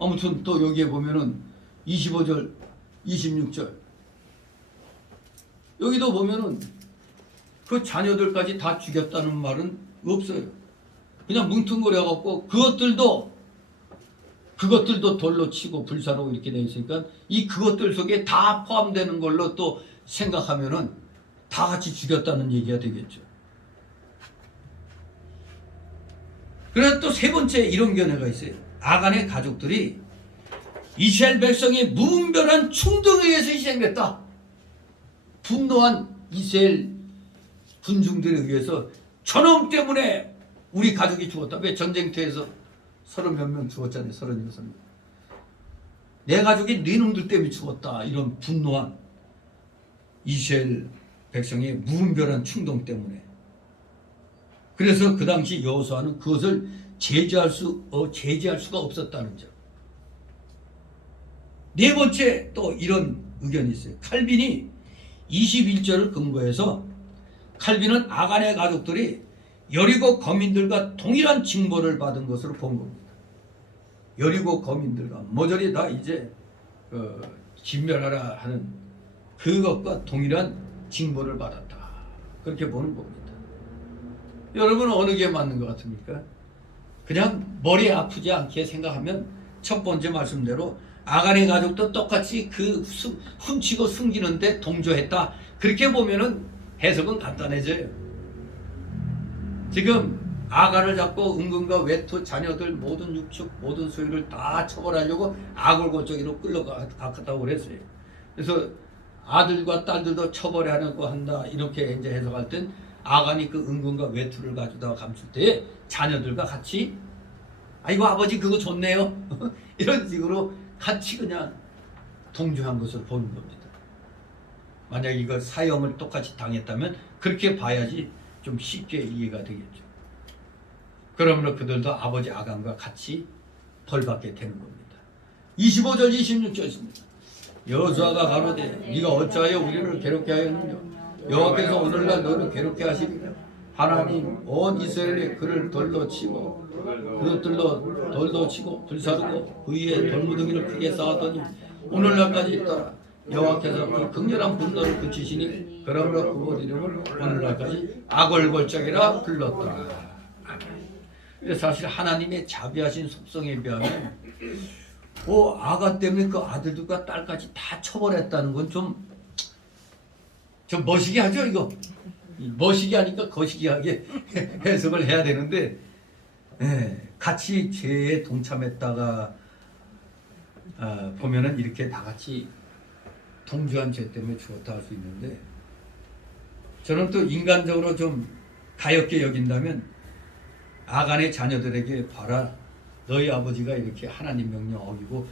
아무튼 또 여기에 보면은 25절, 26절 여기도 보면은 그 자녀들까지 다 죽였다는 말은 없어요. 그냥 뭉퉁거려갖고 그것들도 돌로 치고 불사로 이렇게 되어 있으니까 이 그것들 속에 다 포함되는 걸로 또 생각하면은 다 같이 죽였다는 얘기가 되겠죠. 그래서 또 세 번째 이런 견해가 있어요. 아간의 가족들이 이스라엘 백성의 무분별한 충동에 의해서 희생됐다. 분노한 이스라엘 군중들에 의해서 저놈 때문에 우리 가족이 죽었다. 왜 전쟁터에서 30몇 명 죽었잖아요. 36명. 내 가족이 네 놈들 때문에 죽었다. 이런 분노한 이스라엘 백성의 무분별한 충동 때문에. 그래서 그 당시 여호수아는 그것을 제지할 수가 없었다는 점. 네 번째 또 이런 의견이 있어요. 칼빈이 21절을 근거해서 칼빈은 아간의 가족들이 여리고 거민들과 동일한 징벌을 받은 것으로 본 겁니다. 여리고 거민들과 모조리 다 이제 진멸하라 하는 그것과 동일한 징벌을 받았다. 그렇게 보는 겁니다. 여러분은 어느 게 맞는 것 같습니까? 그냥 머리 아프지 않게 생각하면 첫 번째 말씀대로 아간의 가족도 똑같이 그 훔치고 숨기는데 동조했다. 그렇게 보면은 해석은 간단해져요. 지금 아간을 잡고 은근과 외투, 자녀들 모든 육축, 모든 소유를 다 처벌하려고 아골골짜기로 끌려갔다고 그랬어요. 그래서 아들과 딸들도 처벌하려고 한다. 이렇게 이제 해석할 땐 아간이 그 은근과 외투를 가져다가 감출 때 자녀들과 같이 아이고 아버지 그거 좋네요. 이런 식으로 같이 그냥 동조한 것을 보는 겁니다. 만약 이걸 사형을 똑같이 당했다면 그렇게 봐야지 좀 쉽게 이해가 되겠죠. 그러므로 그들도 아버지 아간과 같이 벌받게 되는 겁니다. 25절 26절 있습니다. 여호수아가 가로되 네가 어찌하여 우리를 괴롭게 하였느냐. 여호와께서 오늘날 너를 괴롭게 하시리라. 하나님 온 이스라엘이 그를 돌로 치고 돌로 치고 불사르고 그 위에 돌무더기를 크게 쌓았더니 오늘날까지 있더라. 여호와께서 그 극렬한 분노를 그치시니 그러므로 그곳 이름을 오늘날까지 아골골짜기라 불렀더라. 아멘. 사실 하나님의 자비하신 속성에 비하면 아가 때문에 그 아들들과 딸까지 다 처벌했다는 건 좀 멋이게 하죠. 이거 멋이게 하니까 거시기하게 해석을 해야 되는데 같이 죄에 동참했다가 보면은 이렇게 다 같이 동조한 죄 때문에 죽었다 할 수 있는데, 저는 또 인간적으로 좀 가엽게 여긴다면 아간의 자녀들에게 봐라, 너희 아버지가 이렇게 하나님 명령 어기고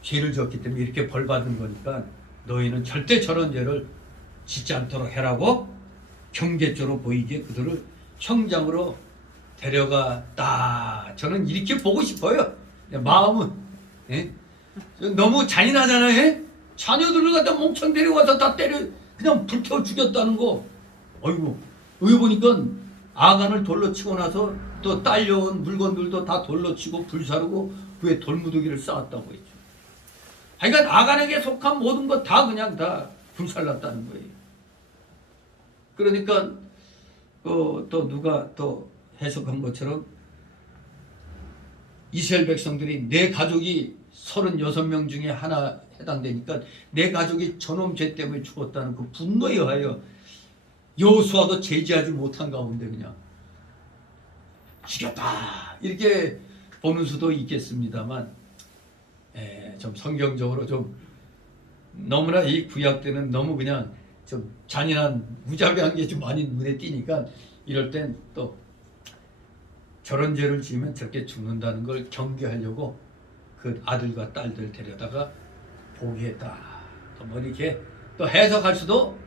죄를 졌기 때문에 이렇게 벌받은 거니까 너희는 절대 저런 죄를 짓지 않도록 해라고 경계조로 보이게 그들을 형장으로 데려갔다. 저는 이렇게 보고 싶어요. 마음은 너무 잔인하잖아요. 자녀들을 갖다 몽창 데려와서 다 때려 그냥 불태워 죽였다는 거. 어이구, 여기 보니까 아간을 돌로 치고 나서 또 딸려온 물건들도 다 돌로 치고 불사르고 그에 돌무더기를 쌓았다고 했죠. 그러니까 아간에게 속한 모든 것 다 그냥 다 불살랐다는 거예요. 그러니까 또 누가 또 해석한 것처럼 이스라엘 백성들이 내 가족이 36명 중에 하나 해당되니까 내 가족이 저놈 죄 때문에 죽었다는 그 분노에 의하여 여호수아도 제지하지 못한 가운데 그냥 죽였다 이렇게 보는 수도 있겠습니다만, 좀 성경적으로 좀 너무나 이 구약 때는 너무 그냥 좀 잔인한 무자비한 게 좀 많이 눈에 띄니까 이럴 땐 또 저런 죄를 지으면 저렇게 죽는다는 걸 경계하려고 그 아들과 딸들 데려다가 포기했다. 뭐 이렇게 또 해석할 수도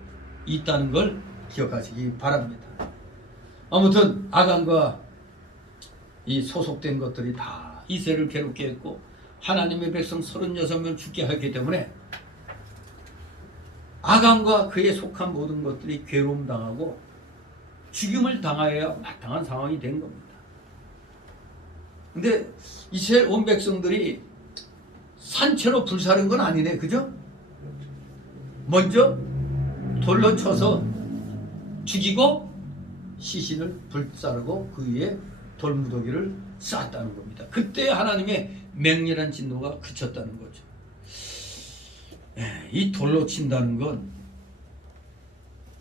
있다는 걸 기억하시기 바랍니다. 아무튼 아간과 이 소속된 것들이 다 이스라엘을 괴롭게 했고 하나님의 백성 36명 죽게 하기 때문에 아간과 그에 속한 모든 것들이 괴로움 당하고 죽임을 당하여야 마땅한 상황이 된 겁니다. 근데 이스라엘 온 백성들이 산채로 불사른 건 아니네, 그죠? 먼저 돌로 쳐서 죽이고 시신을 불사르고 그 위에 돌무더기를 쌓았다는 겁니다. 그때 하나님의 맹렬한 진노가 그쳤다는 거죠. 이 돌로 친다는 건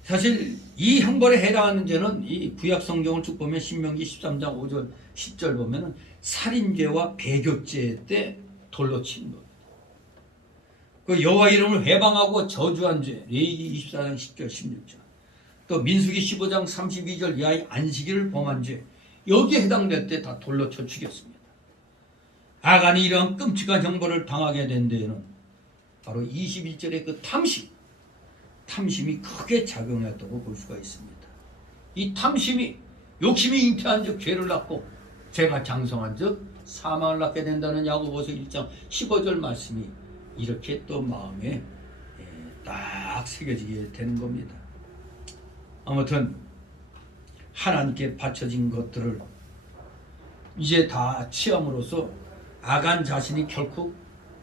사실 이 형벌에 해당하는 죄는 이 구약 성경을 쭉 보면 신명기 13장 5절 10절 보면은 살인죄와 배교죄 때 돌로 친 겁니다. 그 여호와 이름을 회방하고 저주한 죄 레위기 24장 10절 16절, 또 민수기 15장 32절 이하의 안식일을 범한 죄, 여기에 해당될 때 다 돌로 쳐 죽였습니다. 아간이 이러한 끔찍한 형벌을 당하게 된 데에는 바로 21절의 그 탐심이 크게 작용했다고 볼 수가 있습니다. 이 탐심이, 욕심이 잉태한 즉 죄를 낳고 죄가 장성한 즉 사망을 낳게 된다는 야고보서 1장 15절 말씀이 이렇게 또 마음에 딱 새겨지게 되는 겁니다. 아무튼 하나님께 바쳐진 것들을 이제 다 취함으로써 아간 자신이 결코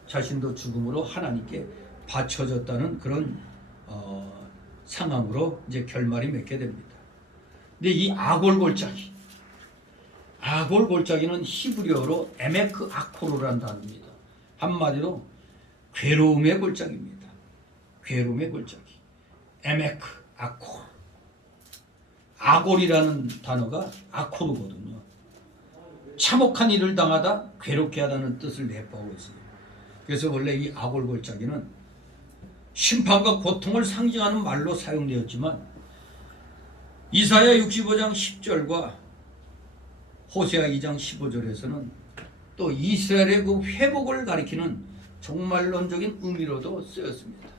자신도 죽음으로 하나님께 바쳐졌다는 그런 상황으로 이제 결말이 맺게 됩니다. 근데 이 아골골짜기는 히브리어로 에메크 아코르라는 단어입니다. 한마디로 괴로움의 골짜기입니다. 괴로움의 골짜기. 에메크 아코르. 아골이라는 단어가 아코르거든요. 참혹한 일을 당하다 괴롭게 하다는 뜻을 내포하고 있어요. 그래서 원래 이 아골골짜기는 심판과 고통을 상징하는 말로 사용되었지만 이사야 65장 10절과 호세아 2장 15절에서는 또 이스라엘의 그 회복을 가리키는 종말론적인 의미로도 쓰였습니다.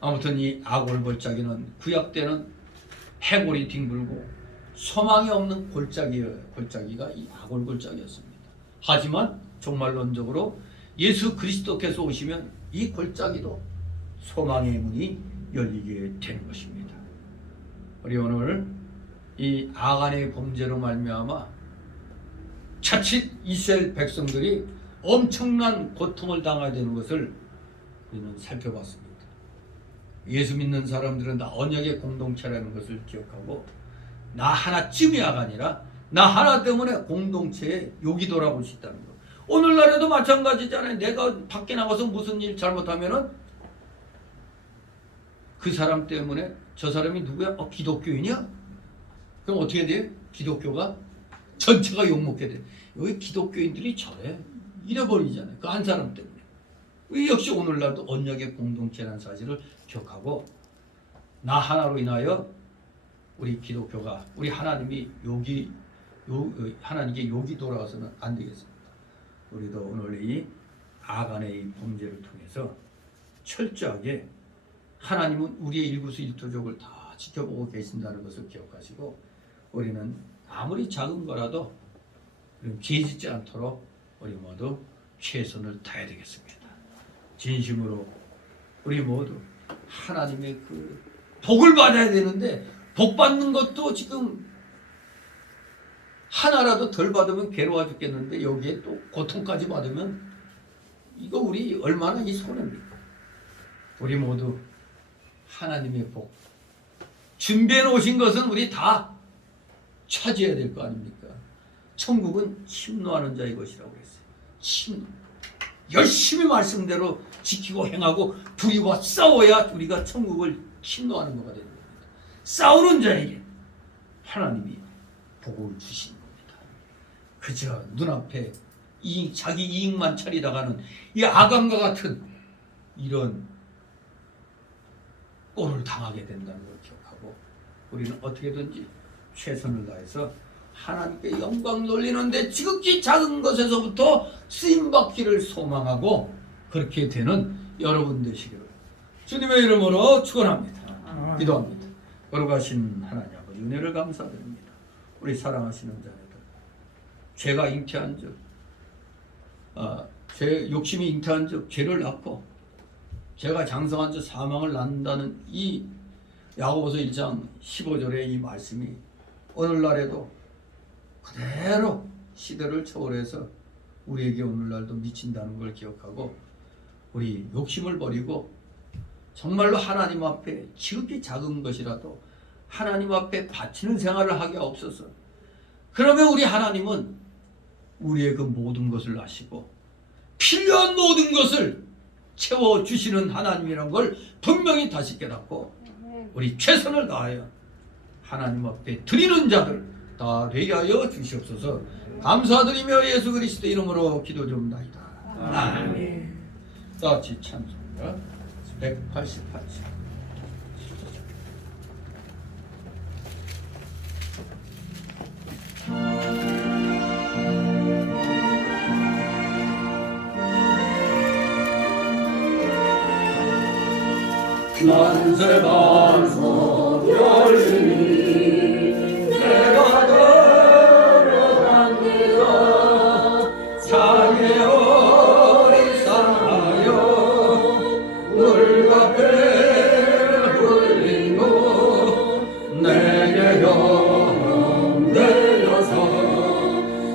아무튼 이 아골골짜기는 구약 때는 해골이 뒹굴고 소망이 없는 골짜기가 이 아골골짜기였습니다. 하지만 종말론적으로 예수 그리스도께서 오시면 이 골짜기도 소망의 문이 열리게 되는 것입니다. 우리 오늘 이 아간의 범죄로 말미암아 자칫 이스라엘 백성들이 엄청난 고통을 당하게 되는 것을 우리는 살펴봤습니다. 예수 믿는 사람들은 다 언약의 공동체라는 것을 기억하고 나 하나쯤이야가 아니라 나 하나 때문에 공동체에 욕이 돌아올 수 있다는 것. 오늘날에도 마찬가지잖아요. 내가 밖에 나가서 무슨 일 잘못하면은 그 사람 때문에 저 사람이 누구야? 기독교인이야? 그럼 어떻게 돼? 기독교가 전체가 욕먹게 돼. 여기 기독교인들이 저래 이래버리잖아요. 그 한 사람 때문에. 이 역시 오늘날도 언약의 공동체라는 사실을 기억하고 나 하나로 인하여 우리 기독교가 우리 하나님이 하나님께 욕이 돌아가서는 안 되겠습니다. 우리도 오늘 이 아간의 이 범죄를 통해서 철저하게 하나님은 우리의 일구수일투족을 다 지켜보고 계신다는 것을 기억하시고 우리는 아무리 작은 거라도 죄 짓지 않도록 우리 모두 최선을 다해야 되겠습니다. 진심으로 우리 모두 하나님의 그 복을 받아야 되는데 복 받는 것도 지금 하나라도 덜 받으면 괴로워 죽겠는데 여기에 또 고통까지 받으면 이거 우리 얼마나 이 손해입니까? 우리 모두 하나님의 복 준비해 놓으신 것은 우리 다 차지해야 될 거 아닙니까? 천국은 침노하는 자의 것이라고 했어요. 침노. 열심히 말씀대로 지키고 행하고 불의와 싸워야 우리가 천국을 침노하는 거가 되는 겁니다. 싸우는 자에게 하나님이 복을 주시는 겁니다. 그저 눈앞에 자기 이익만 차리다가는 이 아간과 같은 이런 꼴을 당하게 된다는 걸 기억하고 우리는 어떻게든지 최선을 다해서 하나님께 영광 돌리는데 지극히 작은 것에서부터 쓰임받기를 소망하고 그렇게 되는 여러분 되시기를 주님의 이름으로 축원합니다. 기도합니다. 거룩하신 하나님 아버지 은혜를 감사드립니다. 우리 사랑하시는 자녀들 죄가 잉태한 제 욕심이 잉태한 적 죄를 낳고 죄가 장성한 적 사망을 낳는다는 이 야고보서 1장 15절의 이 말씀이 오늘날에도 그대로 시대를 초월해서 우리에게 오늘날도 미친다는 걸 기억하고 우리 욕심을 버리고 정말로 하나님 앞에 지극히 작은 것이라도 하나님 앞에 바치는 생활을 하게 없어서 그러면 우리 하나님은 우리의 그 모든 것을 아시고 필요한 모든 것을 채워주시는 하나님이란 걸 분명히 다시 깨닫고 우리 최선을 다하여 하나님 앞에 드리는 자들 다 되게 하여 주시옵소서. 감사드리며 예수 그리스도 이름으로 기도 좀 나이다. 아멘. 다 같이 찬송가 188절. 만세 반석 열심히 내가 걸어갑니다. 자녀 일상하여 물과 배를 흘리고 내게 영 내려서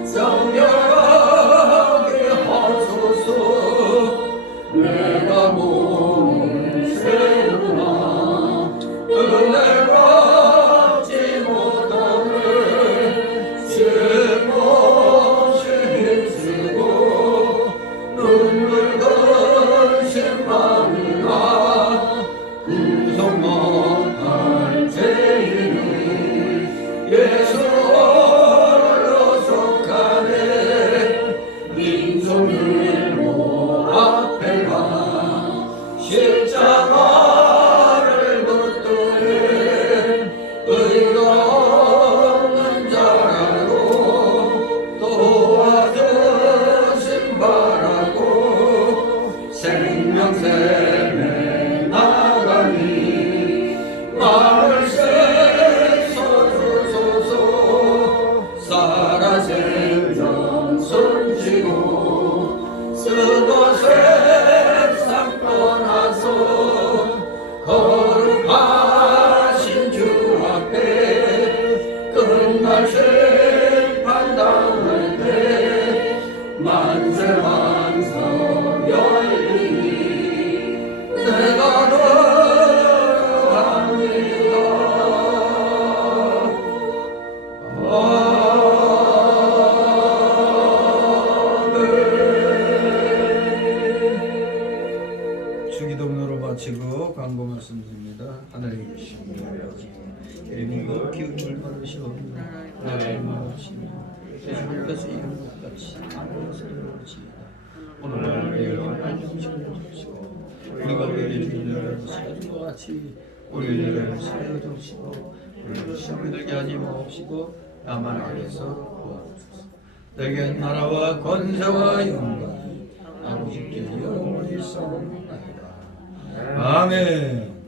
성결하게 하소서. 내가 몸을 세우나 은혜 받지 못하네. 슬픔없이 힘쓰고 눈물 근심하느라 구속 못할 죄인을 예수 홀로 속하네. 민족을 모 앞에 가 십자가를 붙드는 의가 없는 자라도 도와주심 바라고 생명샘에 나가니 마음을 세서주소서. 살아 생전 숨쉬고 쓰고 광고 말씀드립니다. 하나님 주신 이름과 기운을 받으시옵고 나라의 마음이시며 예수님께서 이룬 것 같이 하늘에서 이루어지이다. 오늘날 내일 안녕하시고 주시고 우리가 우리에게 주는 것과 같이 우리를 사여 주시고 우리를 시험에 들게 하지 마옵시고 다만 악에서 구하옵소서. 내게 나라와 권세와 영광이 아버지께 영원히 있사옵나이다. 아멘.